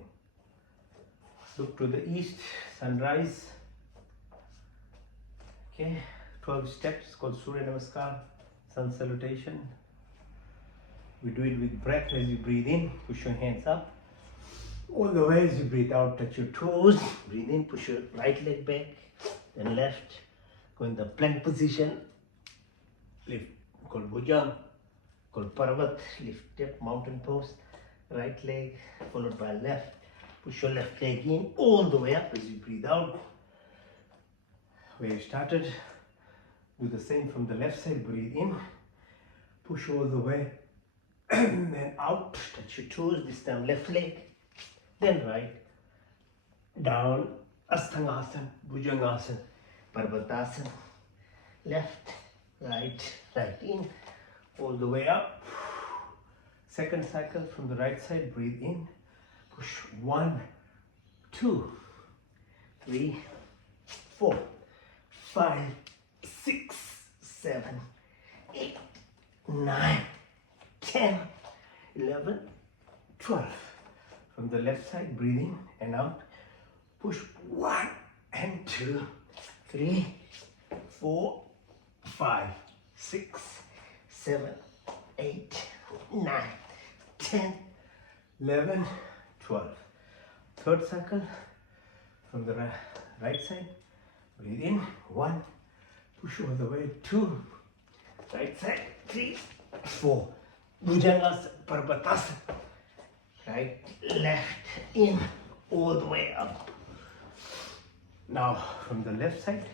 Look to the east, sunrise. Okay, 12 steps called Surya Namaskar, sun salutation. We do it with breath. As you breathe in, push your hands up. All the way as you breathe out, touch your toes. Breathe in, push your right leg back, then left. Go in the plank position. Lift, called Bhujang, called Parvat. Lift step, mountain pose. Right leg followed by left. Push your left leg in all the way up as you breathe out. Where you started, do the same from the left side. Breathe in, push all the way, and then out. Touch your toes. This time left leg, then right, down, Asthangasana, Bhujangasana, Parvatasana, left, right, right in, all the way up. Second cycle from the right side. Breathe in, push 1, 2, 3, 4, 5, 6, 7, 8, 9, 10, 11, 12. From the left side, breathe in and out. Push 1 and 2, 3, 4, 5, 6, 7, 8, 9, 10, 11, 12. Third cycle from the right side. Breathe in, 1, push all the way, 2, right side, 3, 4. Bhujangasana, Parvatasana. Right, left, in, all the way up. Now from the left side,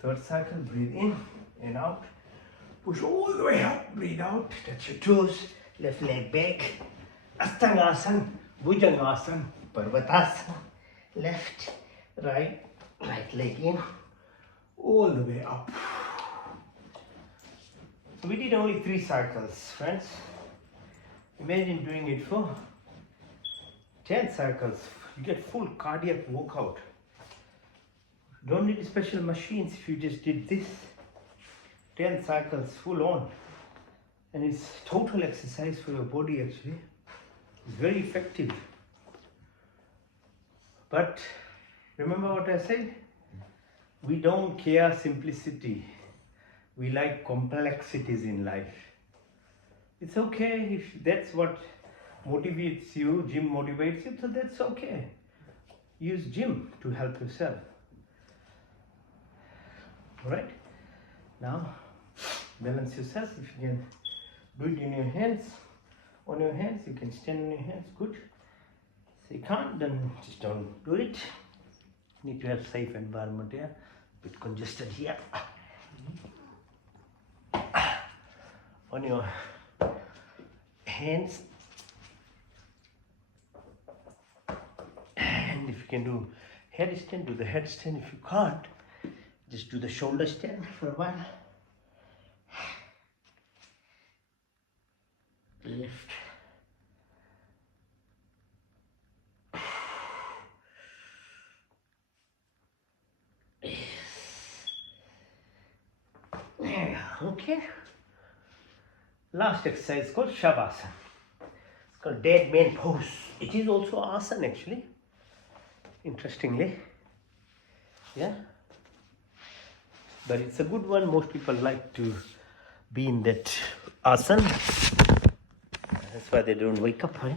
third cycle, breathe in and out. Push all the way up, breathe out, touch your toes, left leg back. Asthangasana, Bhujangasana, Parvatasana. Left, right, right leg in, all the way up. So we did only 3 cycles, friends. Imagine doing it for 10 cycles. You get full cardiac workout. Don't need special machines if you just did this. 10 cycles full on. And it's total exercise for your body actually. It's very effective. But remember what I said? We don't care simplicity. We like complexities in life. It's okay if that's what motivates you, gym motivates you, so that's okay. Use gym to help yourself. Alright? Now, balance yourself. If you can do it in your hands, on your hands, you can stand on your hands, good. So you can't, then just don't do it. Need to have safe environment here, bit congested here. On your hands, and if you can do headstand, do the headstand. If you can't, just do the shoulder stand for a while. Lift. Okay. Last exercise is called Shavasana. It's called dead man pose. It is also asana actually. Interestingly. Yeah. But it's a good one. Most people like to be in that asana. That's why they don't wake up, right?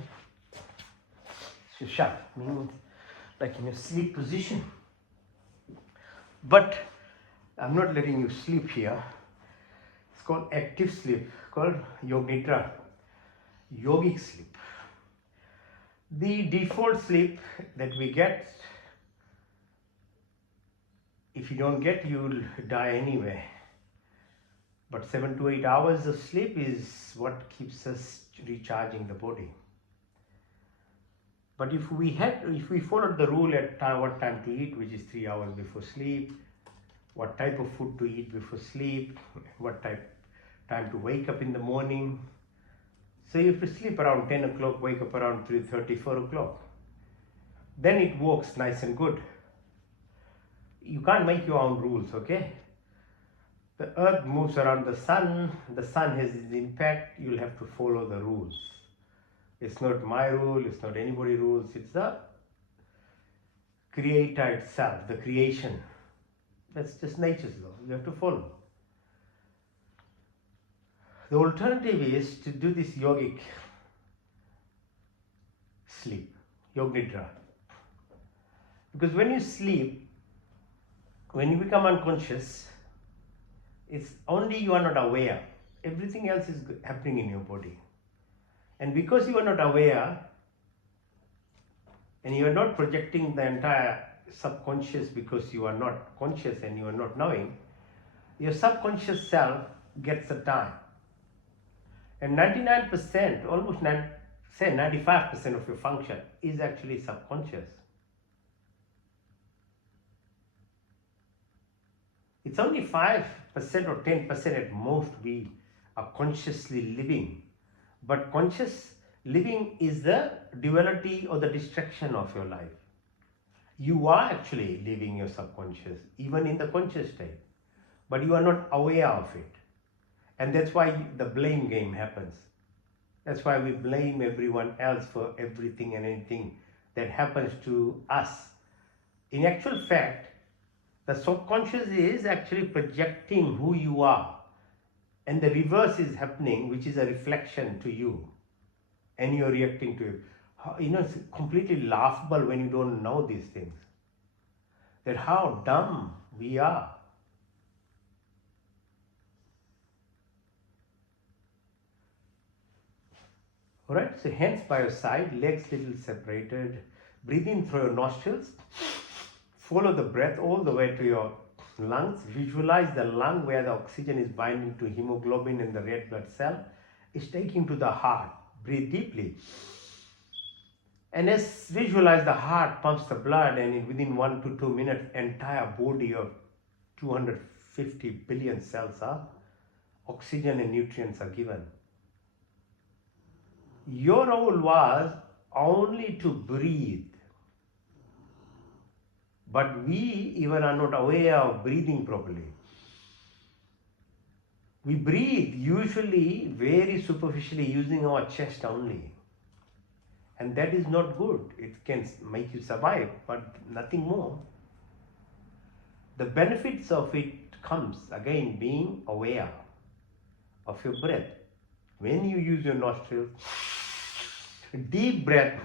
So shav means like in a sleep position. But I'm not letting you sleep here. It's called active sleep, called Yoga Nidra, yogic sleep. The default sleep that we get, if you don't get, you'll die anyway. But 7 to 8 hours of sleep is what keeps us recharging the body. But if we followed the rule at what time to eat, which is 3 hours before sleep, what type of food to eat before sleep, what type time to wake up in the morning. So you have to sleep around 10 o'clock, wake up around 3:30, 4 o'clock. Then it works nice and good. You can't make your own rules, okay? The earth moves around the sun has its impact, you'll have to follow the rules. It's not my rule, it's not anybody's rules, it's the creator itself, the creation. That's just nature's law, you have to follow. The alternative is to do this yogic sleep, Yog Nidra. Because when you sleep, when you become unconscious, it's only you are not aware. Everything else is happening in your body. And because you are not aware, and you are not projecting the entire subconscious because you are not conscious and you are not knowing, your subconscious self gets the time. And 99%, almost say 95% of your function is actually subconscious. It's only 5% or 10% at most we are consciously living. But conscious living is the duality or the distraction of your life. You are actually living your subconscious, even in the conscious state, but you are not aware of it. And that's why the blame game happens. That's why we blame everyone else for everything and anything that happens to us. In actual fact, the subconscious is actually projecting who you are. And the reverse is happening, which is a reflection to you. And you're reacting to it. It's completely laughable when you don't know these things. That how dumb we are. Alright, so hands by your side, legs little separated. Breathe in through your nostrils. Follow the breath all the way to your lungs. Visualize the lung where the oxygen is binding to hemoglobin and the red blood cell is taking to the heart. Breathe deeply. And as visualize the heart pumps the blood, and within 1 to 2 minutes, entire body of 250 billion cells are oxygen and nutrients are given. Your role was only to breathe. But we even are not aware of breathing properly. We breathe usually very superficially using our chest only. And that is not good. It can make you survive, but nothing more. The benefits of it comes again being aware of your breath. When you use your nostrils, deep breath,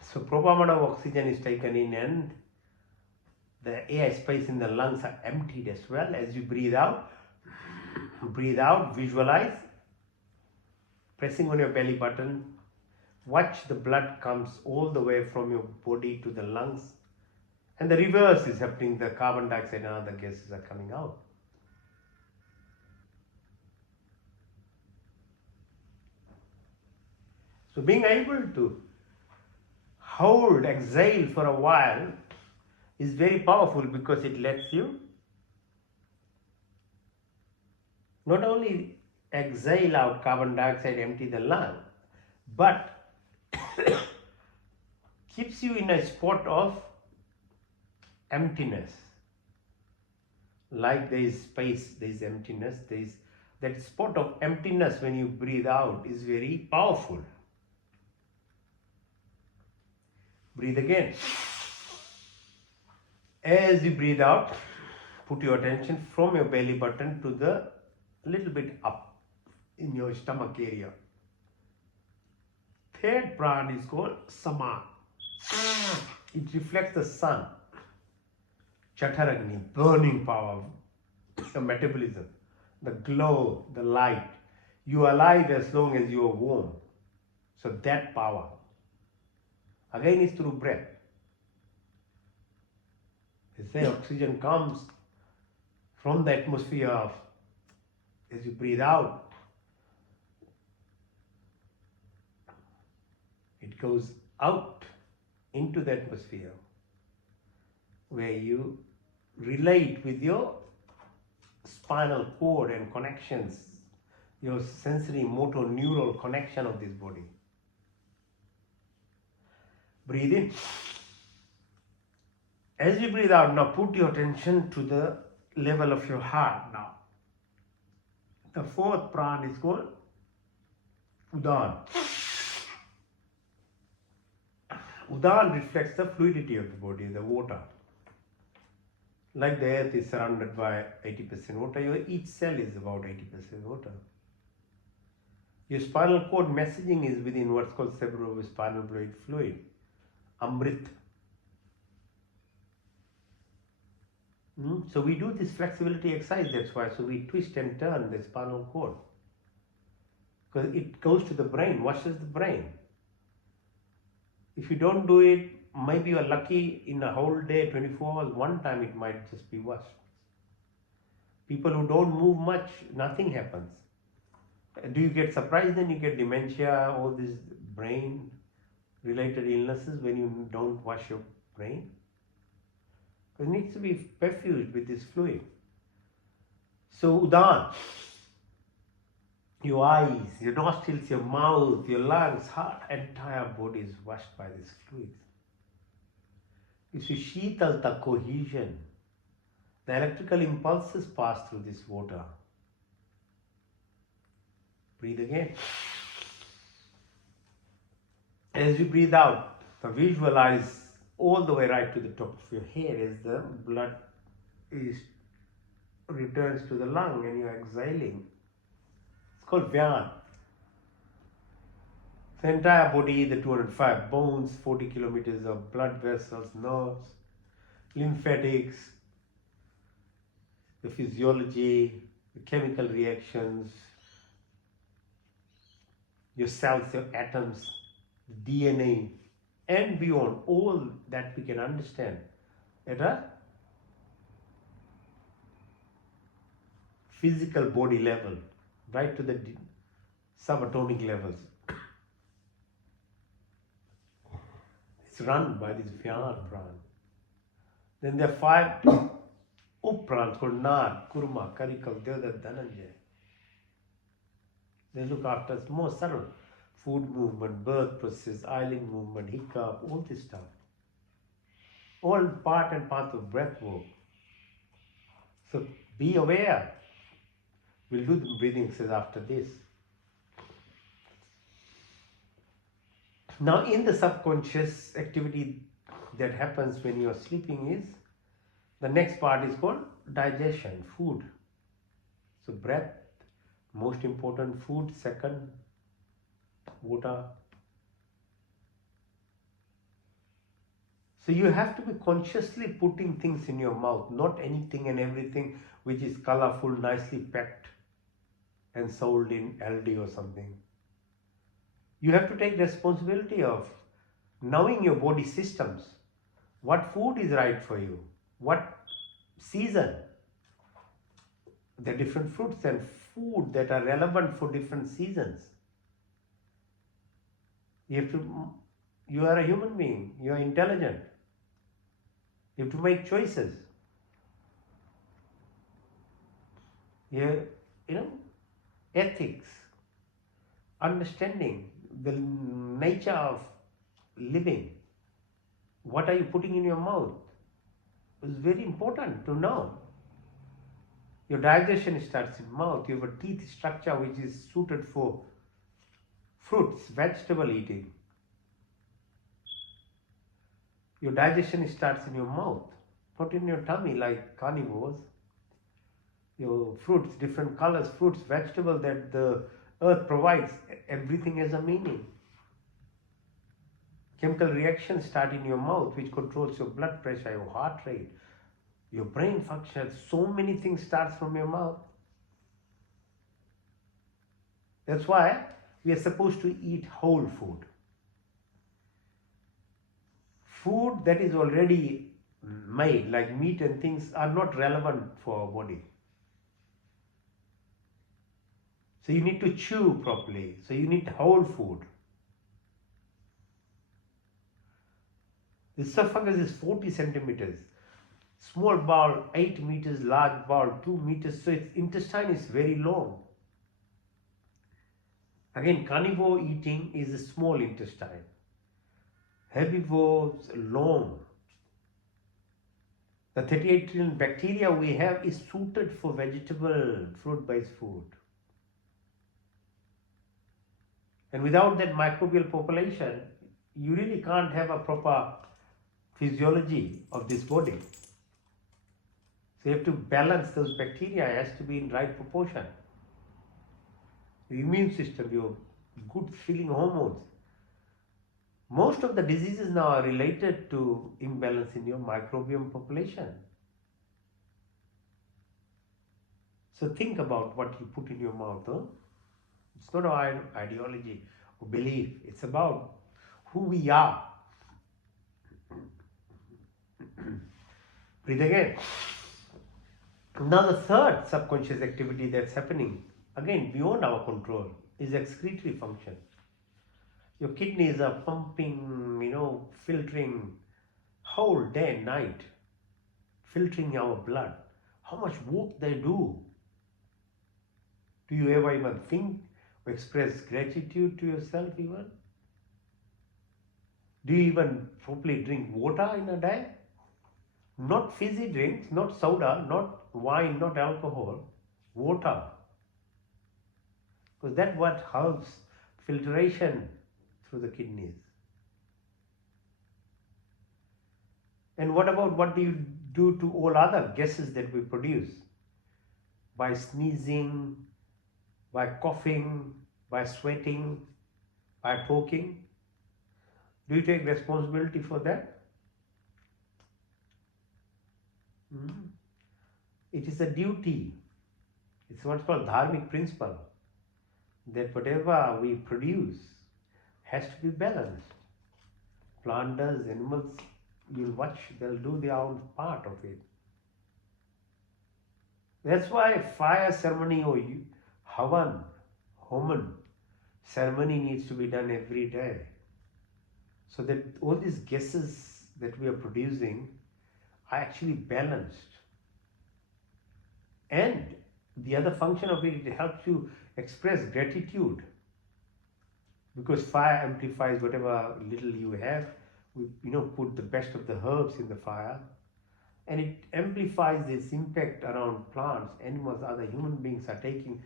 so proper amount of oxygen is taken in and the air space in the lungs are emptied as well. As you breathe out, visualize, pressing on your belly button, watch the blood comes all the way from your body to the lungs, and the reverse is happening, the carbon dioxide and other gases are coming out. So being able to hold, exhale for a while is very powerful because it lets you not only exhale out carbon dioxide, empty the lung, but keeps you in a spot of emptiness. Like there is space, there is emptiness, there is that spot of emptiness when you breathe out is very powerful. Breathe again. As you breathe out, put your attention from your belly button to the little bit up in your stomach area. Third prana is called Sama. It reflects the sun. Chaturagni, burning power, the metabolism, the glow, the light. You are alive as long as you are warm. So that power. Again is through breath. They say oxygen comes from the atmosphere of, as you breathe out, it goes out into the atmosphere where you relate with your spinal cord and connections your sensory motor neural connection of this body. Breathe in. As you breathe out, now put your attention to the level of your heart now. The fourth prana is called Udan. Udan reflects the fluidity of the body, the water. Like the earth is surrounded by 80% water, each cell is about 80% water. Your spinal cord messaging is within what's called cerebrospinal fluid, Amrit. So we do this flexibility exercise, that's why. So we twist and turn the spinal cord. Because it goes to the brain, washes the brain. If you don't do it, maybe you're lucky in a whole day, 24 hours, one time it might just be washed. People who don't move much, nothing happens. Do you get surprised then you get dementia, all these brain related illnesses when you don't wash your brain? It needs to be perfused with this fluid. So Udan, your eyes, your nostrils, your mouth, your lungs, heart, entire body is washed by this fluid. You see Shitalta, cohesion. The electrical impulses pass through this water. Breathe again. As you breathe out, visualize all the way right to the top of your head as the blood returns to the lung and you're exhaling. It's called Vyan. The entire body, the 205 bones, 40 kilometers of blood vessels, nerves, lymphatics, the physiology, the chemical reactions, your cells, your atoms, DNA, and beyond, all that we can understand at a physical body level, right to the subatomic levels. It's run by this Vyan Pran. Then there are 5 Uprans called Nad, Kurma, Karikal, Devdat, Dhananjay. They look after more subtle food movement, birth process, island movement, hiccup, all this stuff. All part and part of breath work. So be aware. We'll do the breathing exercise after this. Now in the subconscious activity that happens when you are sleeping is, the next part is called digestion, food. So breath, most important, food, second, water. So you have to be consciously putting things in your mouth, not anything and everything which is colorful, nicely packed and sold in LD or something. You have to take responsibility of knowing your body systems. What food is right for you? What season? The different fruits and food that are relevant for different seasons. You are a human being, you are intelligent. You have to make choices. Ethics, understanding the nature of living. What are you putting in your mouth? It's very important to know. Your digestion starts in mouth. You have a teeth structure which is suited for fruits, vegetable eating. Your digestion starts in your mouth, not in your tummy like carnivores. Your fruits, different colors, fruits, vegetables that the earth provides, everything has a meaning. Chemical reactions start in your mouth, which controls your blood pressure, your heart rate, your brain function. So many things start from your mouth. That's why we are supposed to eat whole food. Food that is already made, like meat and things, are not relevant for our body. So you need to chew properly. So you need whole food. The esophagus is 40 centimeters. Small bowel, 8 meters, large bowel, 2 meters. So its intestine is very long. Again, carnivore eating is a small intestine. Herbivores long. The 38 trillion bacteria we have is suited for vegetable, fruit-based food. And without that microbial population, you really can't have a proper physiology of this body. So you have to balance those bacteria, it has to be in right proportion. The immune system, your good feeling hormones. Most of the diseases now are related to imbalance in your microbiome population. So think about what you put in your mouth. Huh? It's not an ideology or belief. It's about who we are. Breathe again. Now the third subconscious activity that's happening, again beyond our control, is excretory function. Your kidneys are pumping, filtering whole day and night, filtering our blood. How much work they do. Do you ever even think or express gratitude to yourself even? Do you even properly drink water in a day? Not fizzy drinks, not soda, not wine, not alcohol, water. Because that's what helps filtration through the kidneys. And what about what do you do to all other gases that we produce? By sneezing, by coughing, by sweating, by talking? Do you take responsibility for that? It is a duty. It's what's called dharmic principle. That whatever we produce has to be balanced. Planters, animals, you'll watch, they'll do their own part of it. That's why fire ceremony or havan, homan ceremony needs to be done every day. So that all these gases that we are producing are actually balanced. And the other function of it helps you express gratitude. Because fire amplifies whatever little you have. We put the best of the herbs in the fire. And it amplifies its impact around plants, animals, other human beings are taking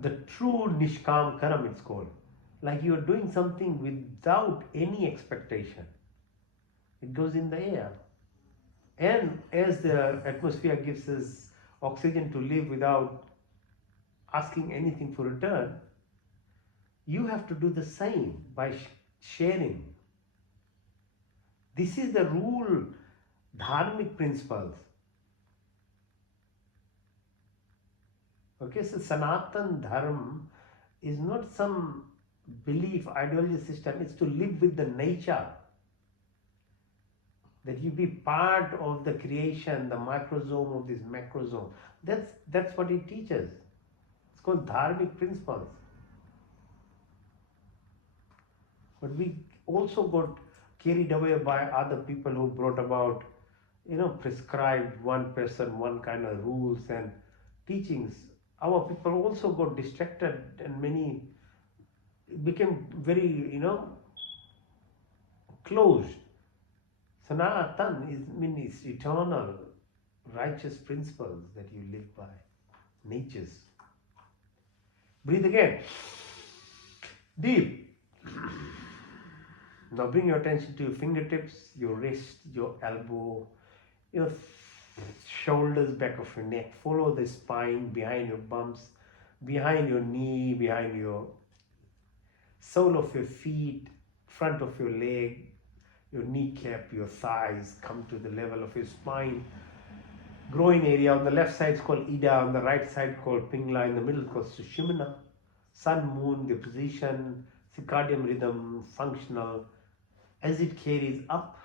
the true Nishkam Karam, it's called. Like you're doing something without any expectation. It goes in the air. And as the atmosphere gives us oxygen to live without asking anything for return, you have to do the same by sharing. This is the rule, dharmic principles. Okay, so Sanatan Dharma is not some belief, ideology system, it's to live with the nature. That you be part of the creation, the microsome of this macrosome. That's what it teaches. It's called dharmic principles. But we also got carried away by other people who brought about, prescribed one person, one kind of rules and teachings. Our people also got distracted and many became very, closed. Sanatan means eternal, righteous principles that you live by, natures. Breathe again. Deep. Now bring your attention to your fingertips, your wrist, your elbow, your shoulders, back of your neck. Follow the spine behind your bumps, behind your knee, behind your sole of your feet, front of your leg, your kneecap, your thighs. Come to the level of your spine. Groin area on the left side is called Ida, on the right side called Pingla, in the middle called Sushumna. Sun, moon, the position, circadian rhythm, functional. As it carries up,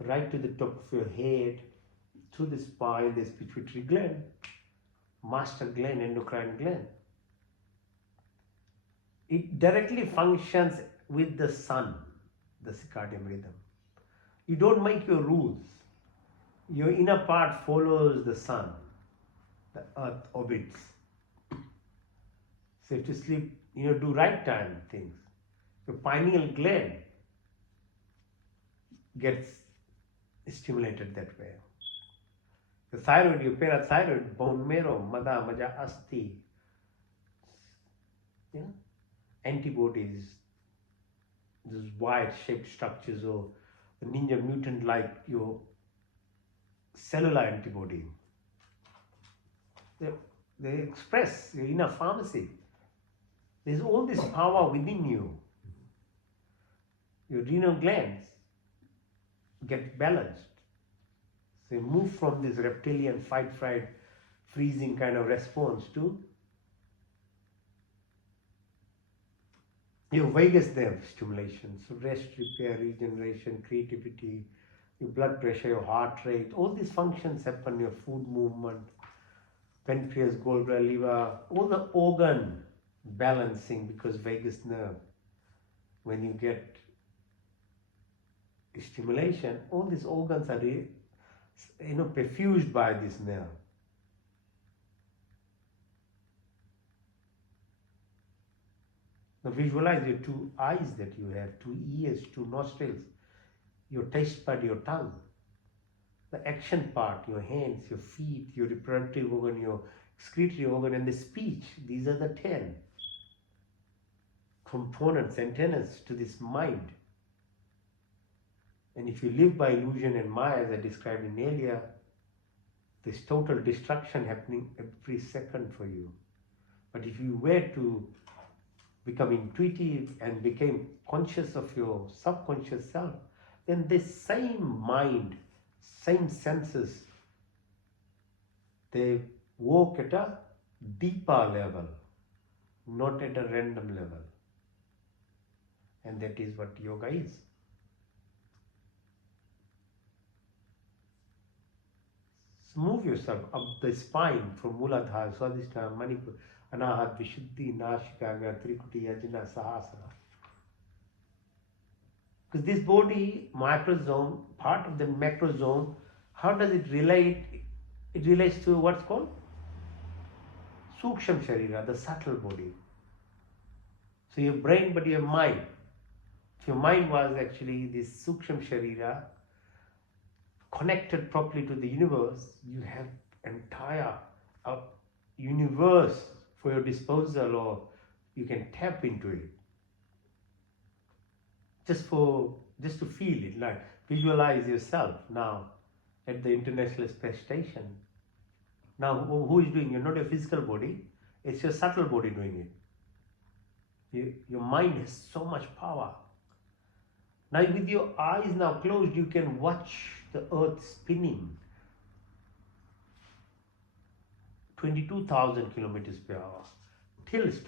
right to the top of your head, through the spine, there's pituitary gland, master gland, endocrine gland. It directly functions with the sun, the circadian rhythm. You don't make your rules. Your inner part follows the sun. The earth orbits. So if you sleep, do right time things. Your pineal gland gets stimulated that way. The thyroid, your parathyroid, bone marrow, mada, maja, asti, antibodies, those wire-shaped structures, or the ninja mutant like your cellular antibody. They express your inner pharmacy. There's all this power within you. Your renal glands get balanced. So you move from this reptilian fight, fright, freezing kind of response to your vagus nerve stimulation. So rest, repair, regeneration, creativity, your blood pressure, your heart rate, all these functions happen, your food movement, pancreas, gallbladder, liver, all the organ balancing, because vagus nerve, when you get stimulation, all these organs are perfused by this nerve. Now visualize your two eyes that you have, two ears, two nostrils, your taste bud, your tongue, the action part, your hands, your feet, your reproductive organ, your excretory organ, and the speech. These are the 10 components, antennas to this mind. And if you live by illusion and Maya, as I described in earlier, there's total destruction happening every second for you. But if you were to become intuitive and became conscious of your subconscious self, then this same mind, same senses, they work at a deeper level, not at a random level. And that is what yoga is. So move yourself up the spine from Muladhara, Swadhisthana, Manipur, Anahat, Vishuddhi, Nashika, Trikuti, Ajna, Sahasrara. Because this body, microsome, part of the macrosome, how does it relate? It relates to what's called Suksham Sharira, the subtle body. So your brain, but your mind. If your mind was actually this Suksham Sharira, connected properly to the universe, you have entire universe for your disposal, or you can tap into it. Just to feel it, like visualize yourself now at the International Space Station. Now who is doing? You're not your physical body, it's your subtle body doing it. Your mind has so much power. Now with your eyes now closed, you can watch the earth spinning 22,000 kilometers per hour till it's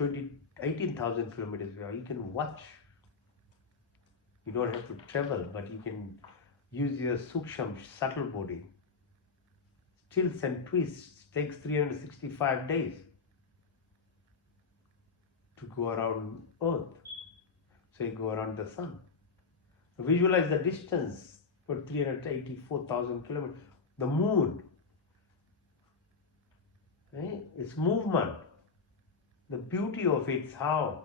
18,000 kilometers per hour. You can watch. You don't have to travel, but you can use your suksham, subtle body. Tilts and twists takes 365 days to go around Earth. So you go around the sun. So visualize the distance for 384,000 kilometers. The moon, its movement. The beauty of it is how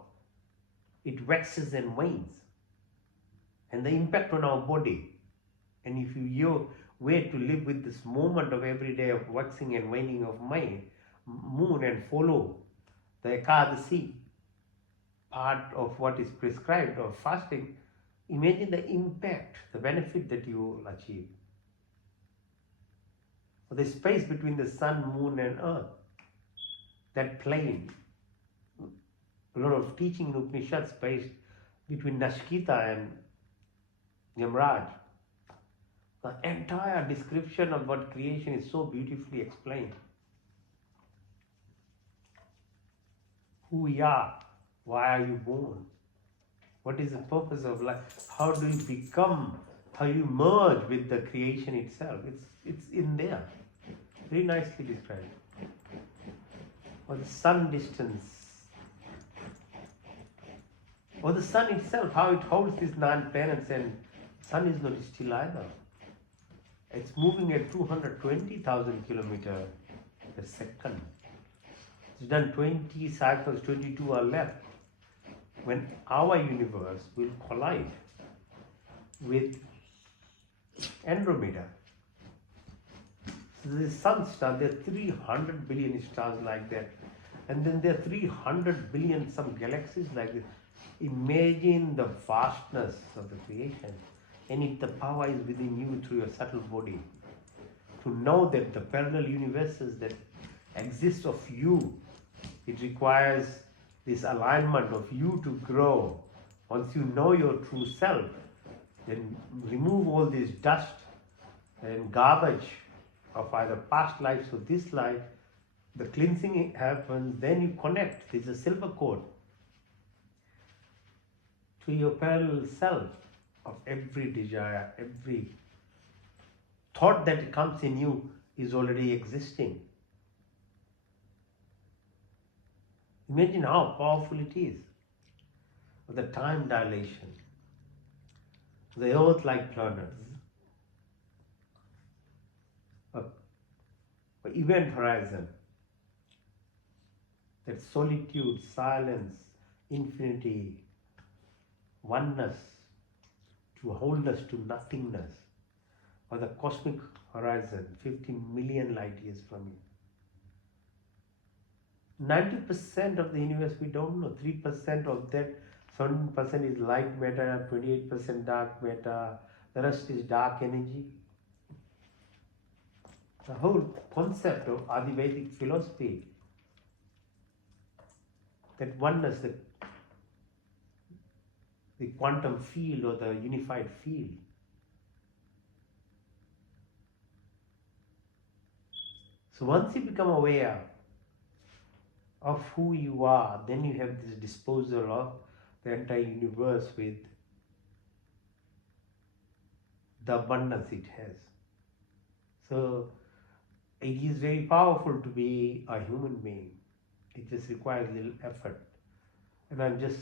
it waxes and wanes, and the impact on our body. And if you were to live with this moment of every day of waxing and waning of moon and follow the Ekadasi part of what is prescribed of fasting, imagine the impact, the benefit that you will achieve. For the space between the sun, moon and earth, that plane, a lot of teaching in Upanishads based between Nashkita and Yamraj. The entire description of what creation is so beautifully explained. Who we are, why are you born, what is the purpose of life, how do you become, how you merge with the creation itself. It's in there, very nicely described. Or the sun distance, or the sun itself, how it holds these 9 planets, and sun is not still either. It's moving at 220,000 kilometers per second. It's done 20 cycles, 22 are left. When our universe will collide with Andromeda. So the sun star, there are 300 billion stars like that. And then there are 300 billion some galaxies like this. Imagine the vastness of the creation. And if the power is within you through your subtle body, to know that the parallel universes that exist of you, it requires this alignment of you to grow. Once you know your true self, then remove all this dust and garbage of either past lives or this life. The cleansing happens, then you connect. There's a silver cord to your parallel self of every desire, every thought that comes in you is already existing. Imagine how powerful it is. The time dilation, the Earth-like planets, a event horizon, that solitude, silence, infinity, oneness, to wholeness, to nothingness, or the cosmic horizon, 15 million light years from you. 90% of the universe we don't know. 3% of that, 7% is light matter, 28% dark matter, the rest is dark energy. The whole concept of Adivedic philosophy, that oneness, the quantum field or the unified field. So once you become aware of who you are, then you have this disposal of the entire universe with the abundance it has. So it is very powerful to be a human being. It just requires a little effort. And I'm just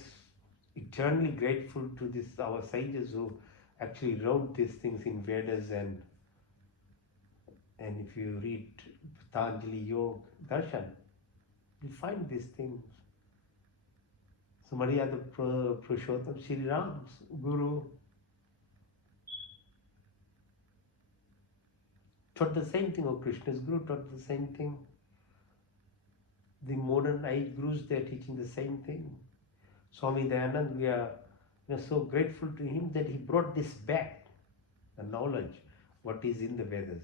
eternally grateful to our sages who actually wrote these things in Vedas, and if you read Patanjali Yoga Darshan, you find these things. So Maryada Purushottam, Sri Ram's Guru, taught the same thing, or Krishna's Guru taught the same thing. The modern age gurus, they are teaching the same thing. Swami Dayanand, we are so grateful to him that he brought this back, the knowledge, what is in the Vedas.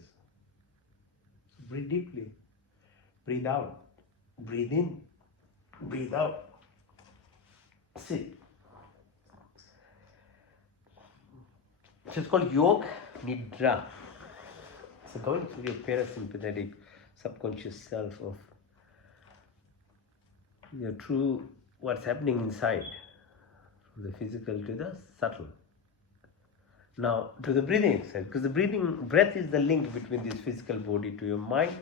So breathe deeply, breathe out, breathe in, breathe out. Sit. So it's called Yoga Nidra. So going through your parasympathetic subconscious self of your true, what's happening inside, from the physical to the subtle. Now to the breathing exercise, because the breath is the link between this physical body to your mind.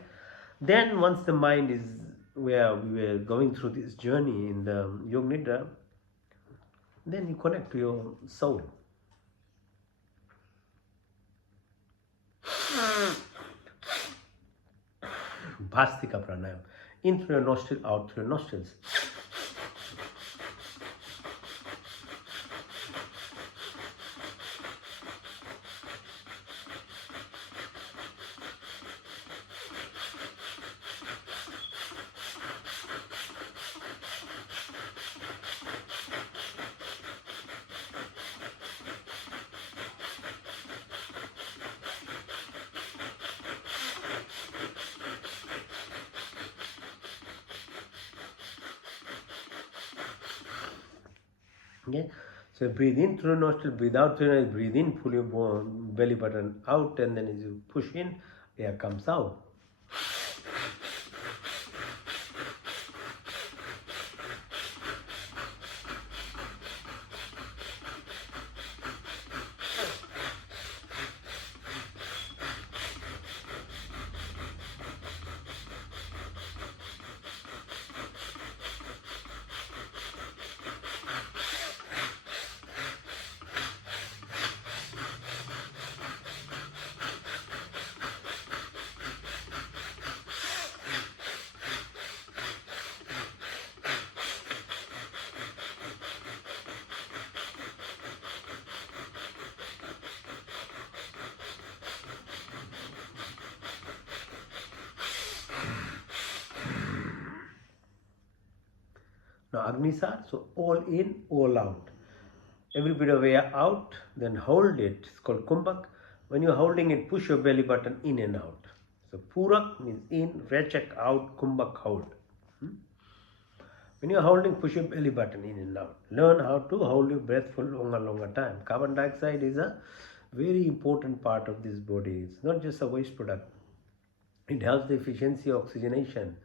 Then once the mind is where we were going through this journey in the Yoga Nidra, then you connect to your soul. Bhastika pranayam. In through your nostril, out through your nostrils. Okay, so breathe in through your nostril, breathe out through your nose, breathe in, pull your belly button out, and then as you push in, air comes out. Now Agnisar, so all in, all out. Every bit of air out, then hold it. It's called Kumbhak. When you're holding it, push your belly button in and out. So Purak means in, Rechak out, Kumbhak hold. When you're holding, push your belly button in and out. Learn how to hold your breath for longer time. Carbon dioxide is a very important part of this body. It's not just a waste product. It helps the efficiency of oxygenation.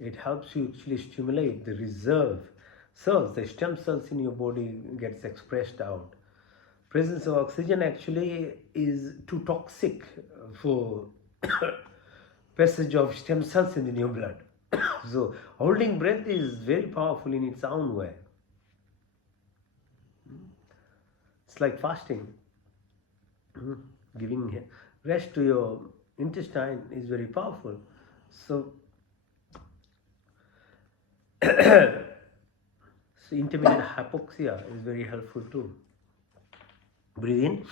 It helps you actually stimulate the reserve cells, the stem cells in your body gets expressed out. Presence of oxygen actually is too toxic for passage of stem cells in your blood. So holding breath is very powerful in its own way. It's like fasting. Giving rest to your intestine is very powerful. So, intermittent hypoxia is very helpful too. Breathe in,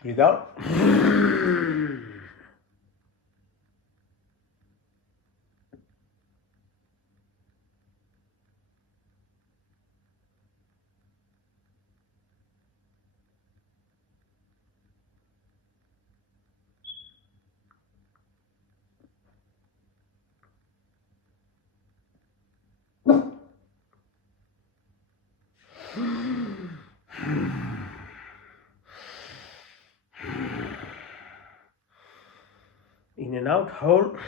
breathe out. In and out, hold.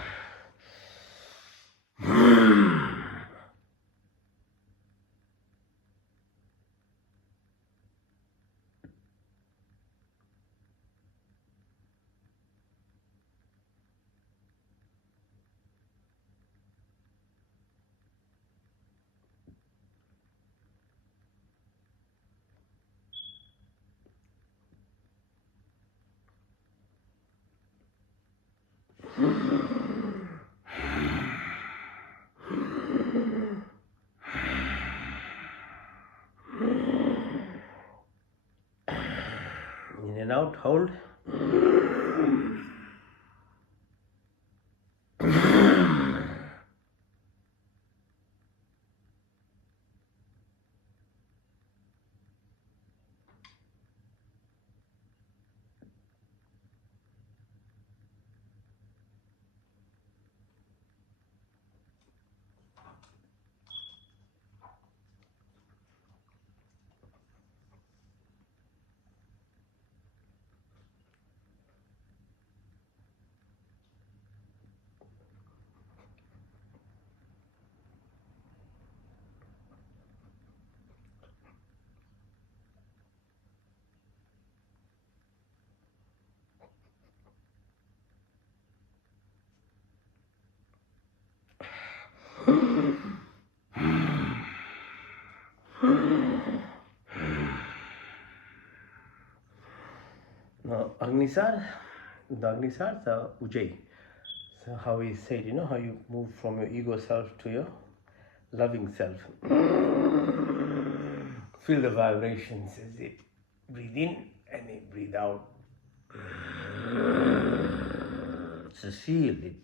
In and out, hold. Now, Agnisar, the Agnisars are Ujjayi. So, how he said, how you move from your ego self to your loving self. Feel the vibrations as it breathe in and it breathe out. So, feel it.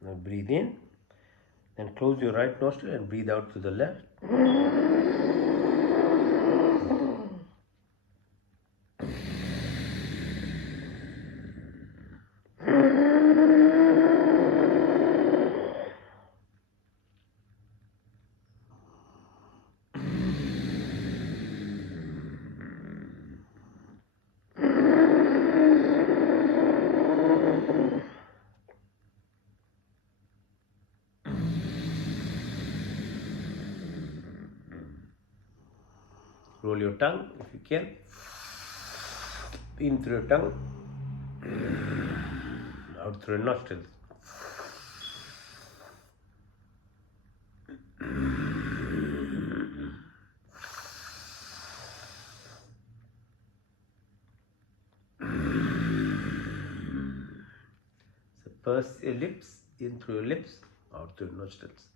Now breathe in, then close your right nostril and breathe out to the left. Roll your tongue if you can. In through your tongue, out through your nostrils. First your lips, in through your lips, out through your nostrils.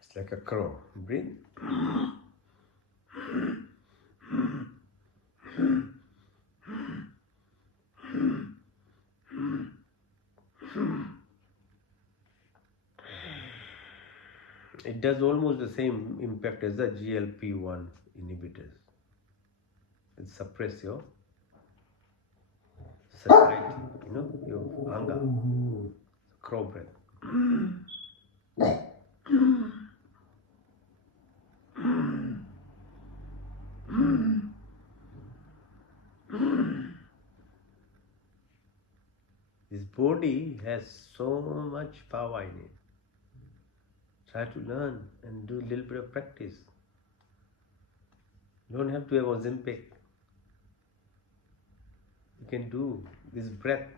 It's like a crow. Breathe. It does almost the same impact as the GLP-1 inhibitors. It suppresses your satiety, your hunger. Crow breath. This body has so much power in it. Try to learn and do a little bit of practice. You don't have to have Ozempic. You can do this breath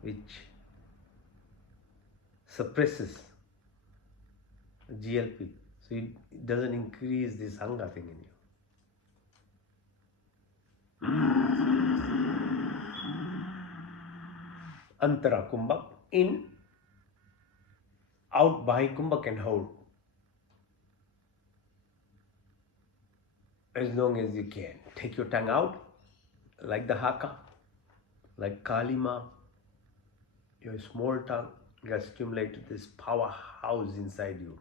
which suppresses GLP. So it doesn't increase this hunger thing in you. Antara Kumbhak, in, out, Bahi Kumbhak and hold. As long as you can. Take your tongue out, like the Haka, like Kalima. Your small tongue gets stimulated this powerhouse inside you.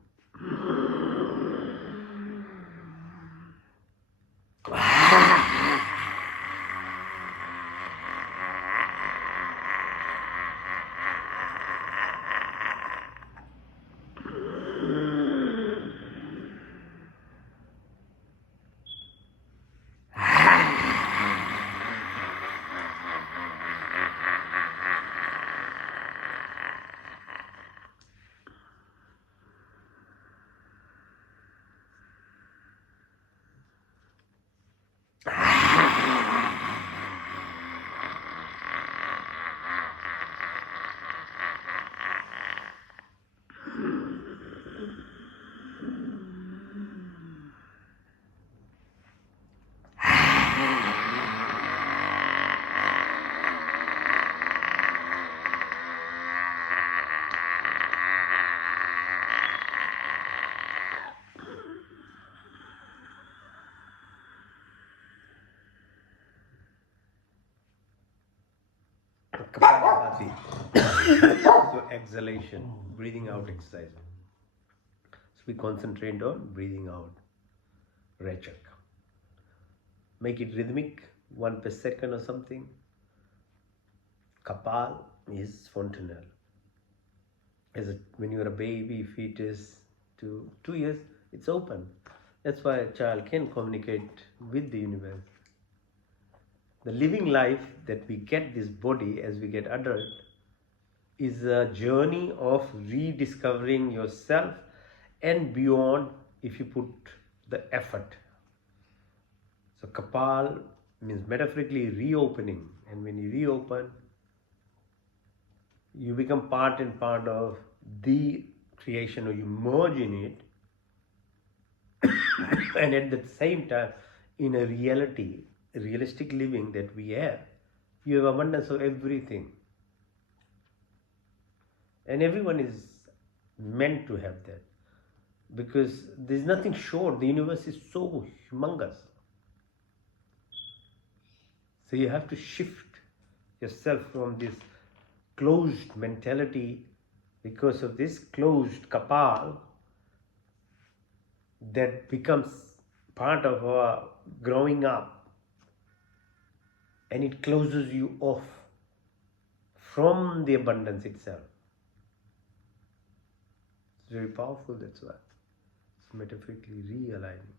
Kapalabhati. So exhalation, breathing out exercise. So we concentrate on breathing out. Rechak. Make it rhythmic, 1 per second or something. Kapal is fontanel. When you're a baby, fetus to 2 years, it's open. That's why a child can communicate with the universe. The living life that we get this body as we get adult is a journey of rediscovering yourself and beyond if you put the effort. So Kapal means metaphorically reopening, and when you reopen, you become part and part of the creation, or you merge in it, and at the same time, in a realistic living that we have, you have abundance of everything. And everyone is meant to have that, because there's nothing short. The universe is so humongous. So you have to shift yourself from this closed mentality, because of this closed kapal that becomes part of our growing up, and it closes you off from the abundance itself. It's very powerful, that's why. It's metaphorically realigning.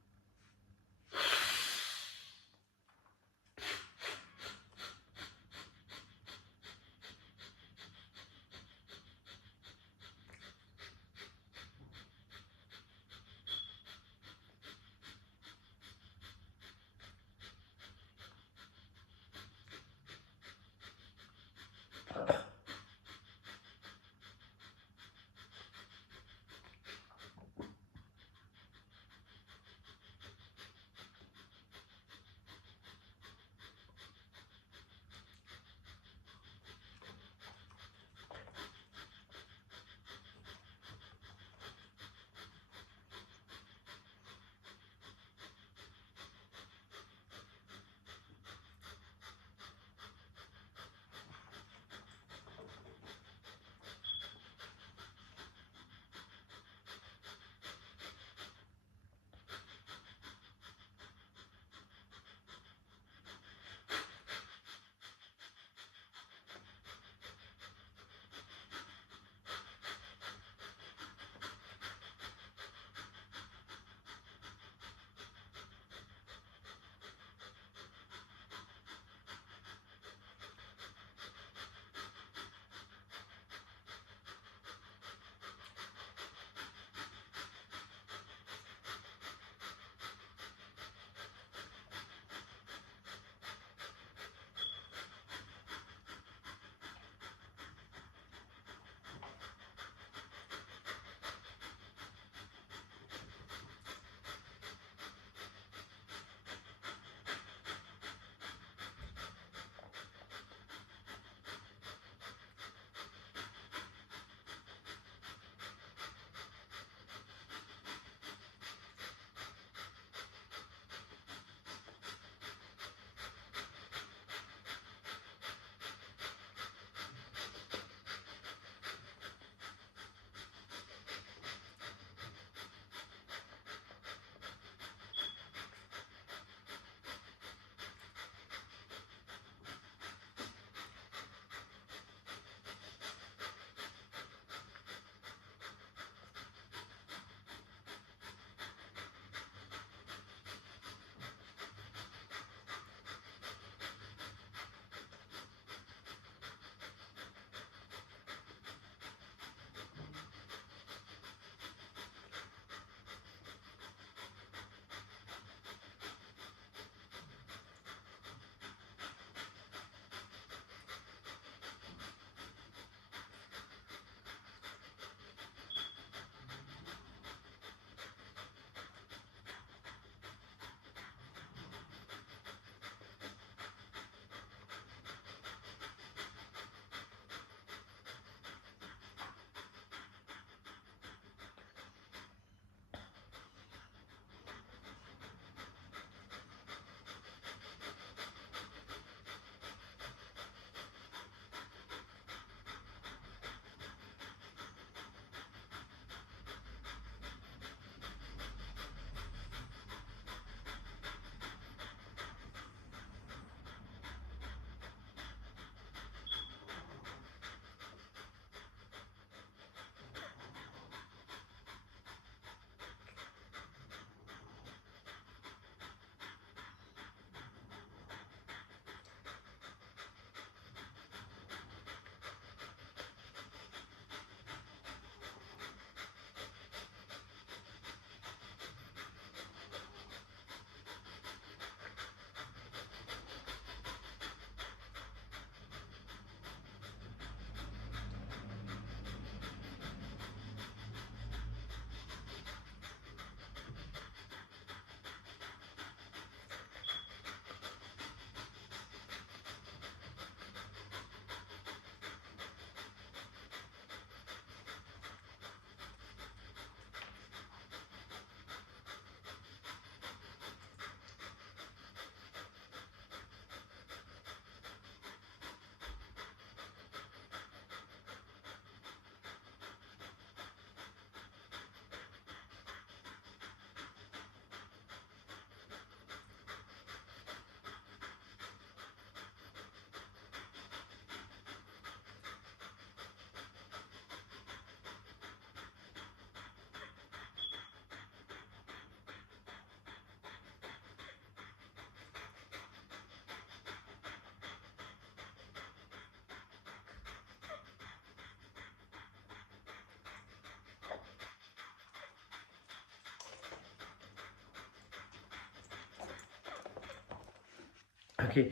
Okay.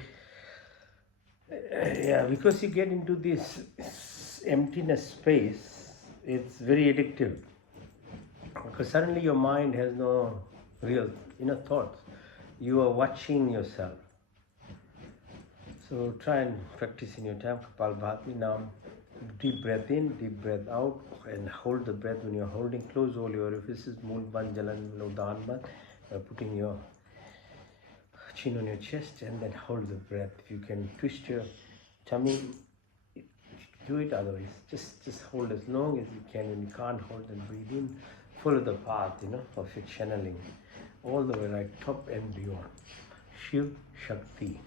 Yeah, because you get into this emptiness space, it's very addictive. Because suddenly your mind has no real thoughts. You are watching yourself. So try and practice in your time Kapalbhati now. Deep breath in, deep breath out, and hold the breath. When you're holding, close all your orifices, Mool Bandh, Jalan, Udan Bandh, putting your chin on your chest, and then hold the breath. If you can twist your tummy, do it. Otherwise, just hold as long as you can. When you can't hold, then breathe in. Follow the path, of your channeling, all the way right top and beyond. Shiv Shakti.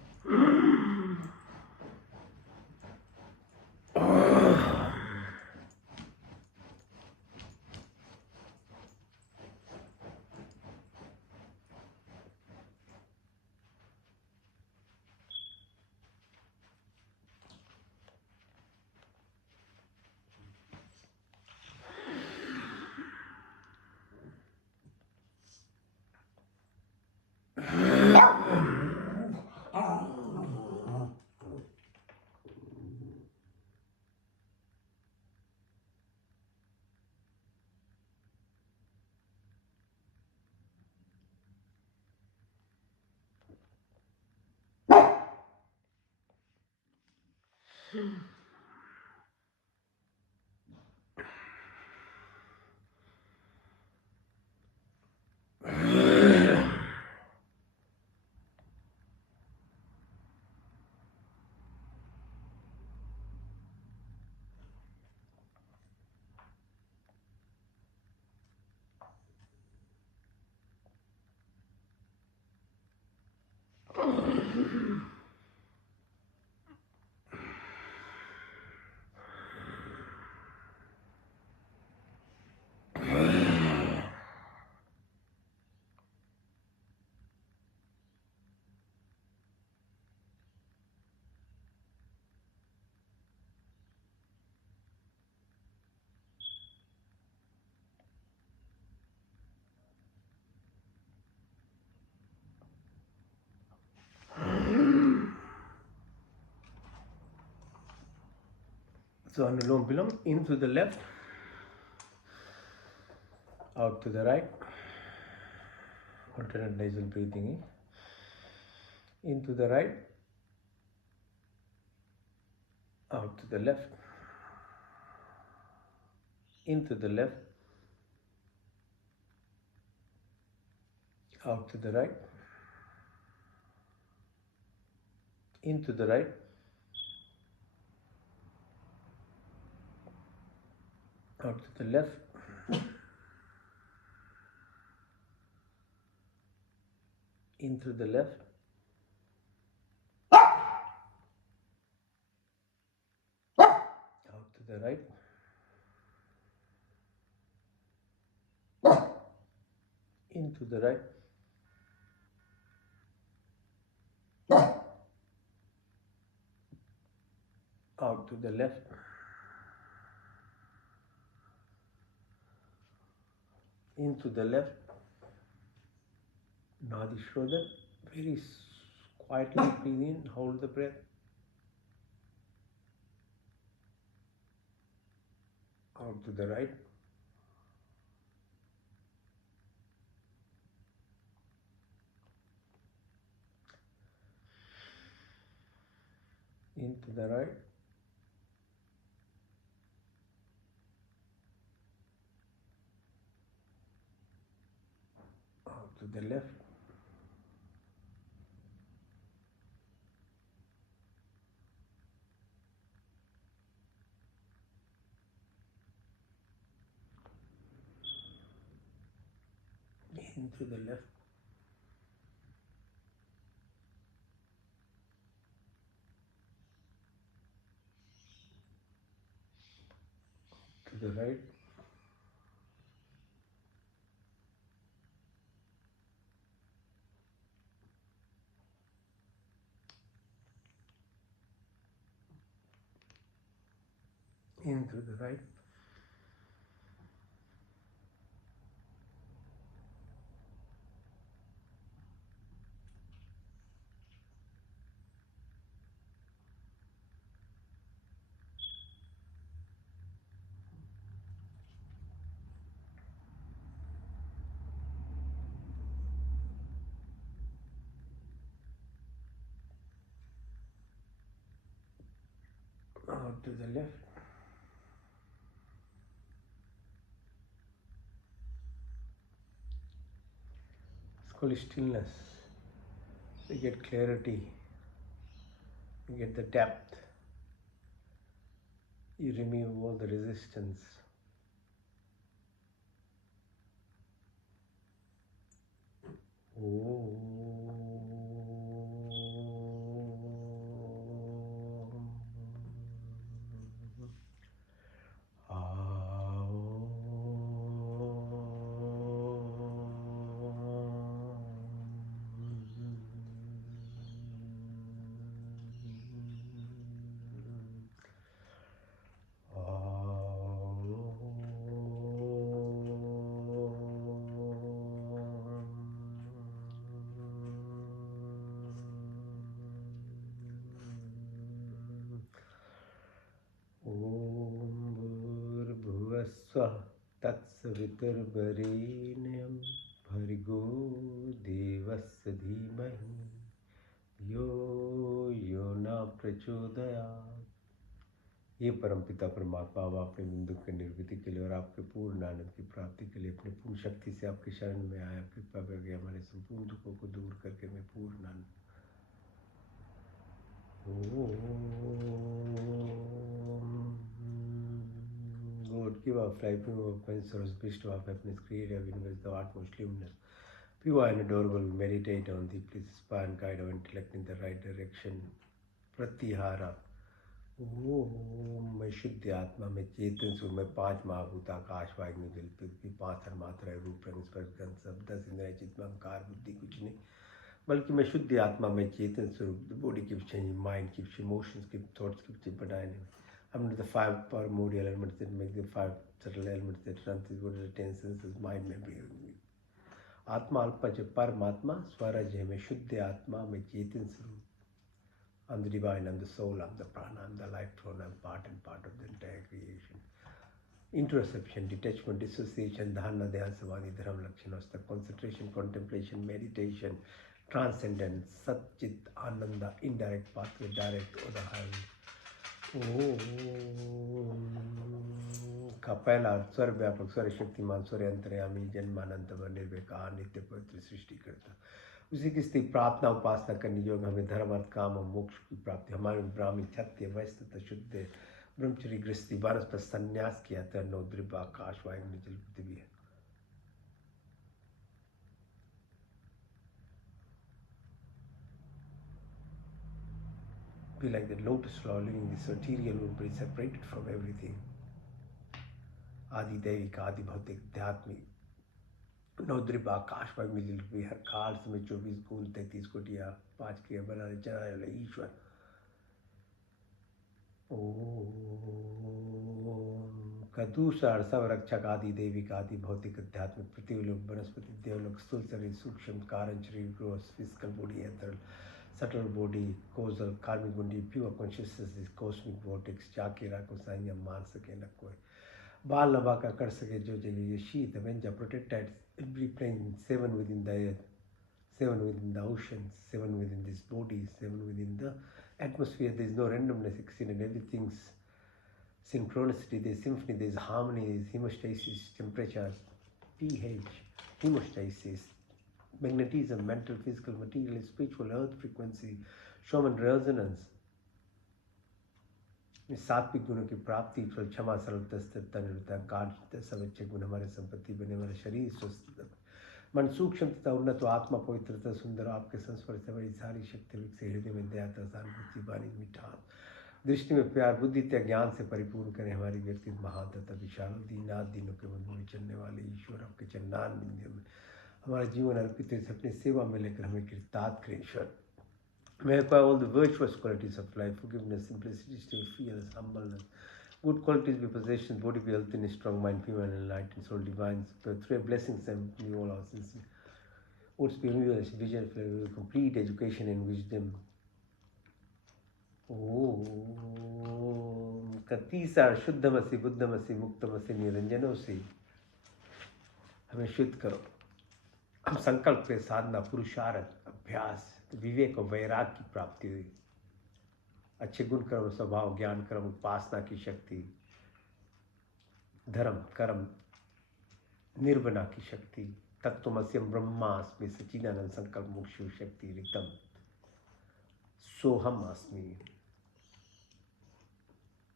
So Anulom Vilom, in to the left, out to the right. Alternate nasal breathing in to the right, out to the left, into the left, out to the right, into the right, out to the left, into the left, out to the right, into the right, out to the left, into the left. Nadi Shodhan, very quietly breathe in, hold the breath, out to the right, into the right, out to the left, into the left, to the right, into the right, Now to the left. It's called stillness. So you get clarity, you get the depth, you remove all the resistance. भूर्भुवस्वः तत्सवितुर्वरेण्यं भर्गो देवस्य धीमहि यो यो न प्रचोदयात्। ये परमपिता परमात्मा अब आपने बिंदु के निर्वृत्ति के लिए और आपके पूर्ण आनंद की प्राप्ति के लिए अपनी पूर्ण शक्ति से आपके शरण में आया, कृपा करके हमारे संपूर्ण दुखों को दूर करके मैं पूर्ण आनंद। Lord, give our life, our concerns, peace to our happiness, create our universe, the utmost luminous, pure and adorable. We meditate on thee, please inspire and guide our intellect in the right direction. Pratyahara. ओम मैं शुद्ध आत्मा में चेतन स्वरूप में पांच महाभूत आकाश वायु जल पृथ्वी पांच तन्मात्राएं रूप रंग स्पर्श गंध शब्द 10 इंद्रियां चित्त अहंकार बुद्धि कुछ नहीं, बल्कि मैं शुद्ध आत्मा में चेतन स्वरूप body keeps changing, mind keeps emotions keep thoughts keep changing, but I'm not the five primordial elements that make the five subtle elements that run through body, ten senses, mind, memory. आत्मा अल्पज परमात्मा स्वराज है, मैं शुद्ध आत्मा में चेतन स्वरूप. I'm the divine, I'm the soul, I'm the prana, I'm the life throne, I'm part and part of the entire creation. Introspection, detachment, dissociation, dharana, dhyan, samadhi, dharma, lakshanasta, concentration, contemplation, meditation, transcendence, satchit, ananda, indirect pathway, direct or the highway. ओम का पहला स्वर व्यापक स्वर शक्तिमान स्वर अंतर्यामी जन्मानंत निर्विकार नित्य पवित्र सृष्टि करता, उसी की स्थिति प्रार्थना उपासना करने योग हमें धर्म अर्थ काम और मोक्ष की प्राप्ति. हमारे ब्राह्मी क्षत्रिय वैश्य तथा शुद्ध ब्रह्मचर्य गृहस्थी वानप्रस्थ संन्यास किया था. नौ द्रिव आकाश वायु जल पृथ्वी है. Be like that lotus flower living this material world, but separated from everything. आदि दैविक आदि भौतिक आध्यात्मिक नौद्रिप आकाश पर मिली हुई हर काल में 24 गुण 33 कोटियाँ 5 क्रिया बनाने चलाने वाले ईश्वर. ओम का दूसरा सब रक्षक आदि दैविक आदि भौतिक आध्यात्मिक पृथ्वीलोक वनस्पति देवलोक स्थूल शरीर सूक्ष्म कारण शरीर gross physical body ethereal subtle body, causal, karmic body, pure consciousness, cosmic vortex, चाके राको साइया मार सके न कोई, बाल लबा का कर सके जो जली ये शीत वेंजा protected every plane, 7 within the earth, 7 within the oceans, 7 within this body, 7 within the atmosphere. There is no randomness, accident, everything's synchronicity, there is symphony, there is harmony, there is hemostasis, temperature, pH, hemostasis, magnetism, mental, physical, material, spiritual, earth frequency, Schumann resonance. इस सात्विक गुणों की प्राप्ति फल क्षमा सरलता स्थिरता निरता कार्य सब अच्छे गुण हमारे संपत्ति बने, हमारे शरीर स्वस्थ मन सूक्ष्म तथा उन्नत आत्मा पवित्रता सुंदर आपके संस्पर्श से बड़ी सारी शक्ति विकसित हृदय में दया सहानुभूति वाणी मिठास दृष्टि में प्यार बुद्धि त्या ज्ञान से परिपूर्ण करें हमारी व्यक्तित्व महान तथा विशाल दीनाथ दिनों के बंधु में चलने वाले ईश्वर आपके चन्नान बिंदियों में हमारा जीवन अर्पित है, अपनी सेवा में लेकर हमें कृतार्थ करें ईश्वर. May acquire all the virtuous qualities of life, forgiveness, simplicity, still fearless, humbleness, good qualities be possessions, body be healthy, strong mind, pure and enlightened, soul divine, through blessings and all our sins. Would spiritual vision, complete education and wisdom. ओम कतीसा शुद्धमसि बुद्धमसि मुक्तमसि निरंजनोसि हमें शुद्ध करो. हम संकल्प के साधना पुरुषार्थ अभ्यास विवेक और वैराग की प्राप्ति हुई. अच्छे गुण कर्म स्वभाव ज्ञान कर्म उपासना की शक्ति, धर्म कर्म निर्वना की शक्ति, तत्वमस्यम ब्रह्मास्मि सच्चिदानंद संकल्प मुक्षु शक्ति रितम सोहम अस्मि।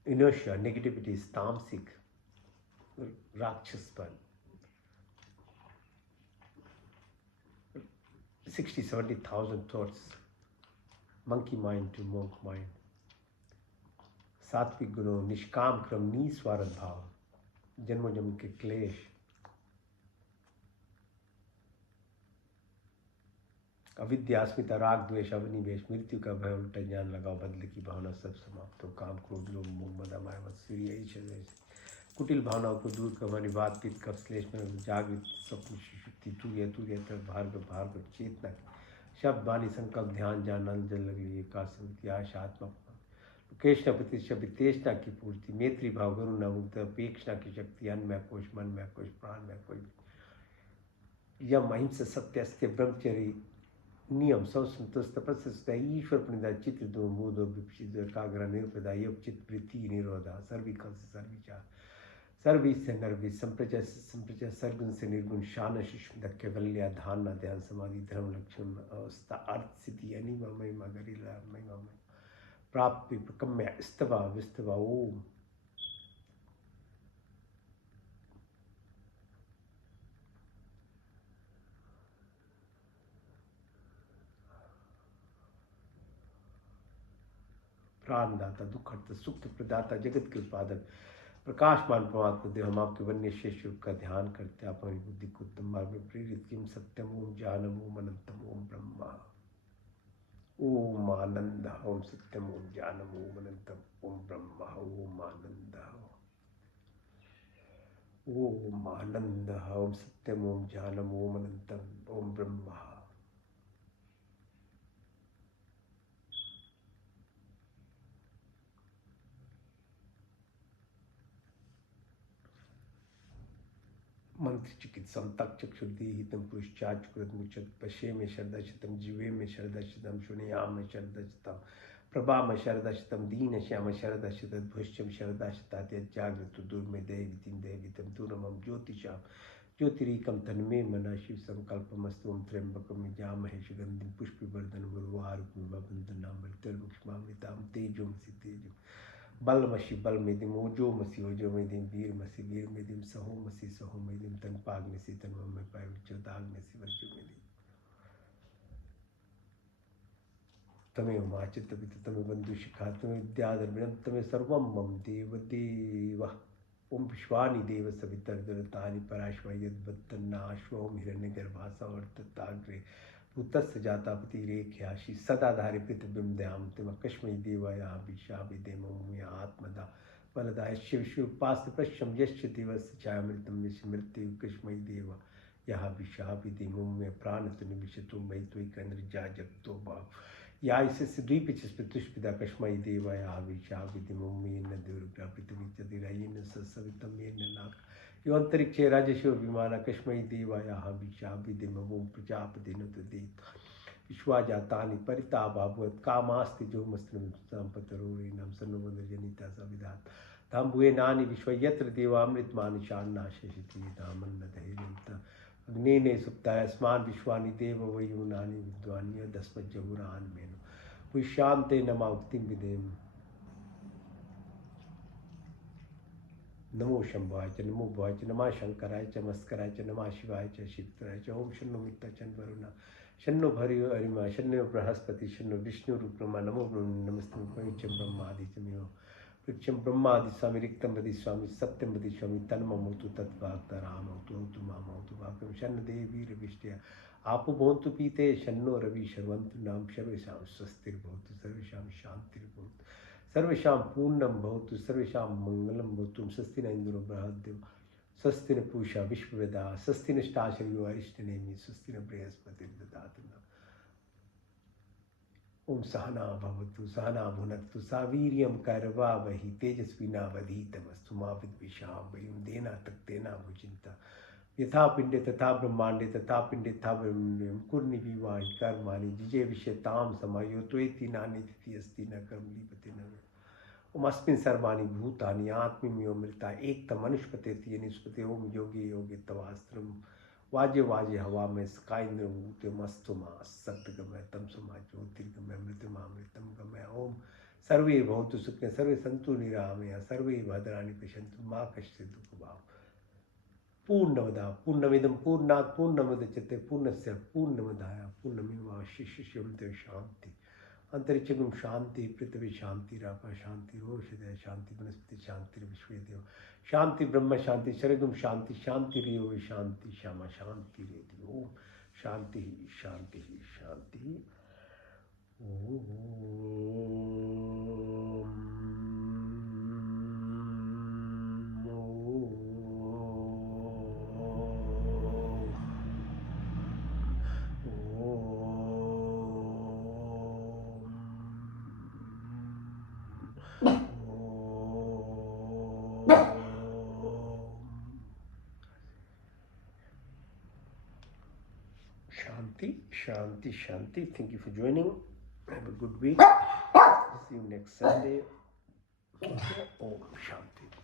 इनर्शिया नेगेटिविटी तामसिक राक्षसपन 60-70,000 thoughts, monkey mind to monk mind, सात्विक गुणों निष्काम क्रम निस्वार्थ भाव, जन्म जन्म के क्लेश, अविद्या अस्मिता राग द्वेष अवनिवेश, मृत्यु का भय उल्टा ज्ञान लगाओ, बदले की भावना सब समाप्त हो, काम क्रोध लोभ मोह मद माया मत्सर्य यही शरीर, कुटिल भावनाओं को दूर कर, हमारी बात पीत कप श्लेष में जागृत स्वप्न सुषुप्ति तूर्य भार्गव चेतना, शब्द वाणी संकल्प ध्यान जान जल लगी एकास्मृति आशा आत्मा, कृष्ण प्रतिष्ठा तेष्टा की पूर्ति, मैत्री भाव करुणा मुक्त अपेक्षा की शक्ति, अन्नमय कोश मनमय कोश प्राणमय कोश, यम अहिंसा सत्य अस्त्य ब्रह्मचर्य नियम सौसंतुष्ट तपस्या ईश्वर प्रणिधा चित्र दो बोधो विपक्षित एकाग्र निरुपदा योग चित्त वृत्ति निरोधा सर्विकल से सर्विचार सर्वी से नर्वी संप्रचय से संप्रचय सर्गुण से निर्गुण शान शिष्म कैवल्या धारणा ध्यान समाधि धर्म लक्ष्मण अवस्था अर्थ सिद्धि अनिमा महिमा गरिला महिमा प्राप्ति प्रकम्य स्तवा विस्तवा ओम। प्राणदाता दुखहर्ता सुख प्रदाता जगत के उत्पादक प्रकाशमान परमात्मा देव, हम आपके वन्य शेष योग का ध्यान करते आप हमारी बुद्धि को उत्तम मार्ग में प्रेरित किम सत्यम ओम जानम ओम अनंतम ओम ब्रह्मा ओम आनंद ओम सत्यम ओम जानम ओम अनंतम ओम ब्रह्मा ओम आनंद ओम आनंद ओम सत्यम ओम जानम ओम अनंतम ओम ब्रह्मा। मंत्र चिकित्सा तक चक्षुर्दी हितम पुरुषाचुकृत मुचत पशे में शरदशतम जीवे में शरदशतम शुनियाम में शरदशतम प्रभा में शरदशतम दीन श्याम शरदशत भुष्यम शरदाशताजागृत दुर्मे देवितम दूरमम ज्योतिषाम ज्योतिरीकम तन्मे मना शिव संकल्पमस्तु त्र्यंबकम जामहे सुगंधिम पुष्पिवर्धन गुरुवारुकम मृत्युर्मुक्षमामृताम तेजोम सी तेजो बलमसी बलमेदिम ओजोमसी ओजोमेदिम वीरमसी वीरमेदिम सहोमसी सहोमेदिम तन्पाग्निसी तन्मय पायुच्चोदाग्निसी वज्रमेदिम तमेव माचित्तपित तमेव बन्धुशिखा तमेव विद्याधर्मिणं तमेव सर्वं मम देव देव। ओम विश्वानि देव सवितर्दरतानि पराश्व यद्वत्तन्नाश्वं हिरण्यगर्भासवर्तताग्रे भूतस्य जातापति रेख्याशी सदाधारि पृथ्वीं दयाम तिम कश्मि देवाया विशाभिदेमोम्य आत्मदा बलदाय शिव शिवपास्त पश्यम यश्च दिवस छायामृतम यश मृत्यु कश्मि देव यह विशाभिदेमोम्य प्राणत निमिषतु मयि त्वयि केन्द्रजा जगतो भाव या इसे द्वीपिचिस्पितुष्पिता कश्मि देवाया विशाभिदेमोम्य न दुर्गा पृथ्वी चदिरायेन सवितम येन नाक यो अंतरिक्षे राजशिव विमान कश्मि देवाया विशाभिदेमोम प्रजापतिनुतदेत विश्वाजातानि परिताभावत् कामास्ति जो मस्त्रपतरोणीनां सन्नुमदजनिता सविधात् धाम्बुए नानि विश्वयत्र देवामृतमानि शान्नाशेषति धामन्नधैर्यं अग्नेने सुप्तायस्मान् विश्वानि देव वयूनानि विद्वानि यदस्मज्जहुरान् मेनु विश्रान्ते नमा उक्तिं विदेम। नमो शंभाय च नमो भवाय च नमः शंकराय च मस्कराय च नमः शिवाय च शिवतराय च ओम शन्नो मित्ता चं वरुणा शन्नो भर्यो अरिमा शन्नो बृहस्पति शन्नो विष्णुरुक्रमा नमो नमस्ते पवित्रं ब्रह्मादि च मेव वृक्षं ब्रह्मादि स्वामी रिक्तं वदि स्वामी सत्यं वदि स्वामी तन्ममोतु तद्वाक्तरामोतु तु मामोतु वाक्यं शन्न देवीरविष्ट्या आपो भवन्तु पीते शन्नो रवि शर्वन्तु नाम सर्वेषां स्वस्तिर्भवतु सर्वेषां शान्तिर्भवतु सर्वेषां पूर्णं भवतु सर्वेषां मंगलं भवतु स्वस्ति न इन्द्रो बृहद्देव स्वस्ति न पूषा विश्ववेदा स्वस्ति नष्टाशर्यो अरिष्टनेमि स्वस्ति न बृहस्पतिर्दधातु नः। ओम सहना भवतु सहना भुनक्तु सा वीर्यं करवावहि तेजस्विनावधीतमस्तु मा विद्विषावहं देना तक्तेना भुजिन्ता यथा पिंडे तथा ब्रह्मांडे तथा पिंडे तथा ब्रह्मण्यम कुर्नि विवाहि कर्माणि जिजे विषयताम समायो त्वेति नानि तिथि अस्ति न कर्म लिपते न ओमस्मिन् सर्वाणि भूतानि आत्मनियोमृता एक मनुष्यपते निष्पते ओम योगी योगी तवास्त्रम वाजे वाजे हवा में स्काइंद्र भूते मस्तुमा सप्तगमय तम समा ज्योतिर्गमय मृतमामृतम गमय ओम सर्वे भवन्तु सुखिनः सर्वे सन्तु निरामया सर्वे भद्राणि पश्यन्तु मा कश्चित् दुःखभाग् पूर्णमदा पूर्णमिदं पूर्णात् पूर्णमुदच्यते पूर्णस्य पूर्णमदाय पूर्णमेवावशिष्यते शांति अंतरिक्षगुम शांति पृथ्वी शांति रापा शांति औषधय शांति वनस्पति शांति विश्वदेव शांति ब्रह्म शांति शरगुम शांति शांति रेव शांति श्यामा शांति रेति ओम शांति शांति शांति Shanti, Shanti, Shanti. Thank you for joining. Have a good week. See you next Sunday. Om Shanti.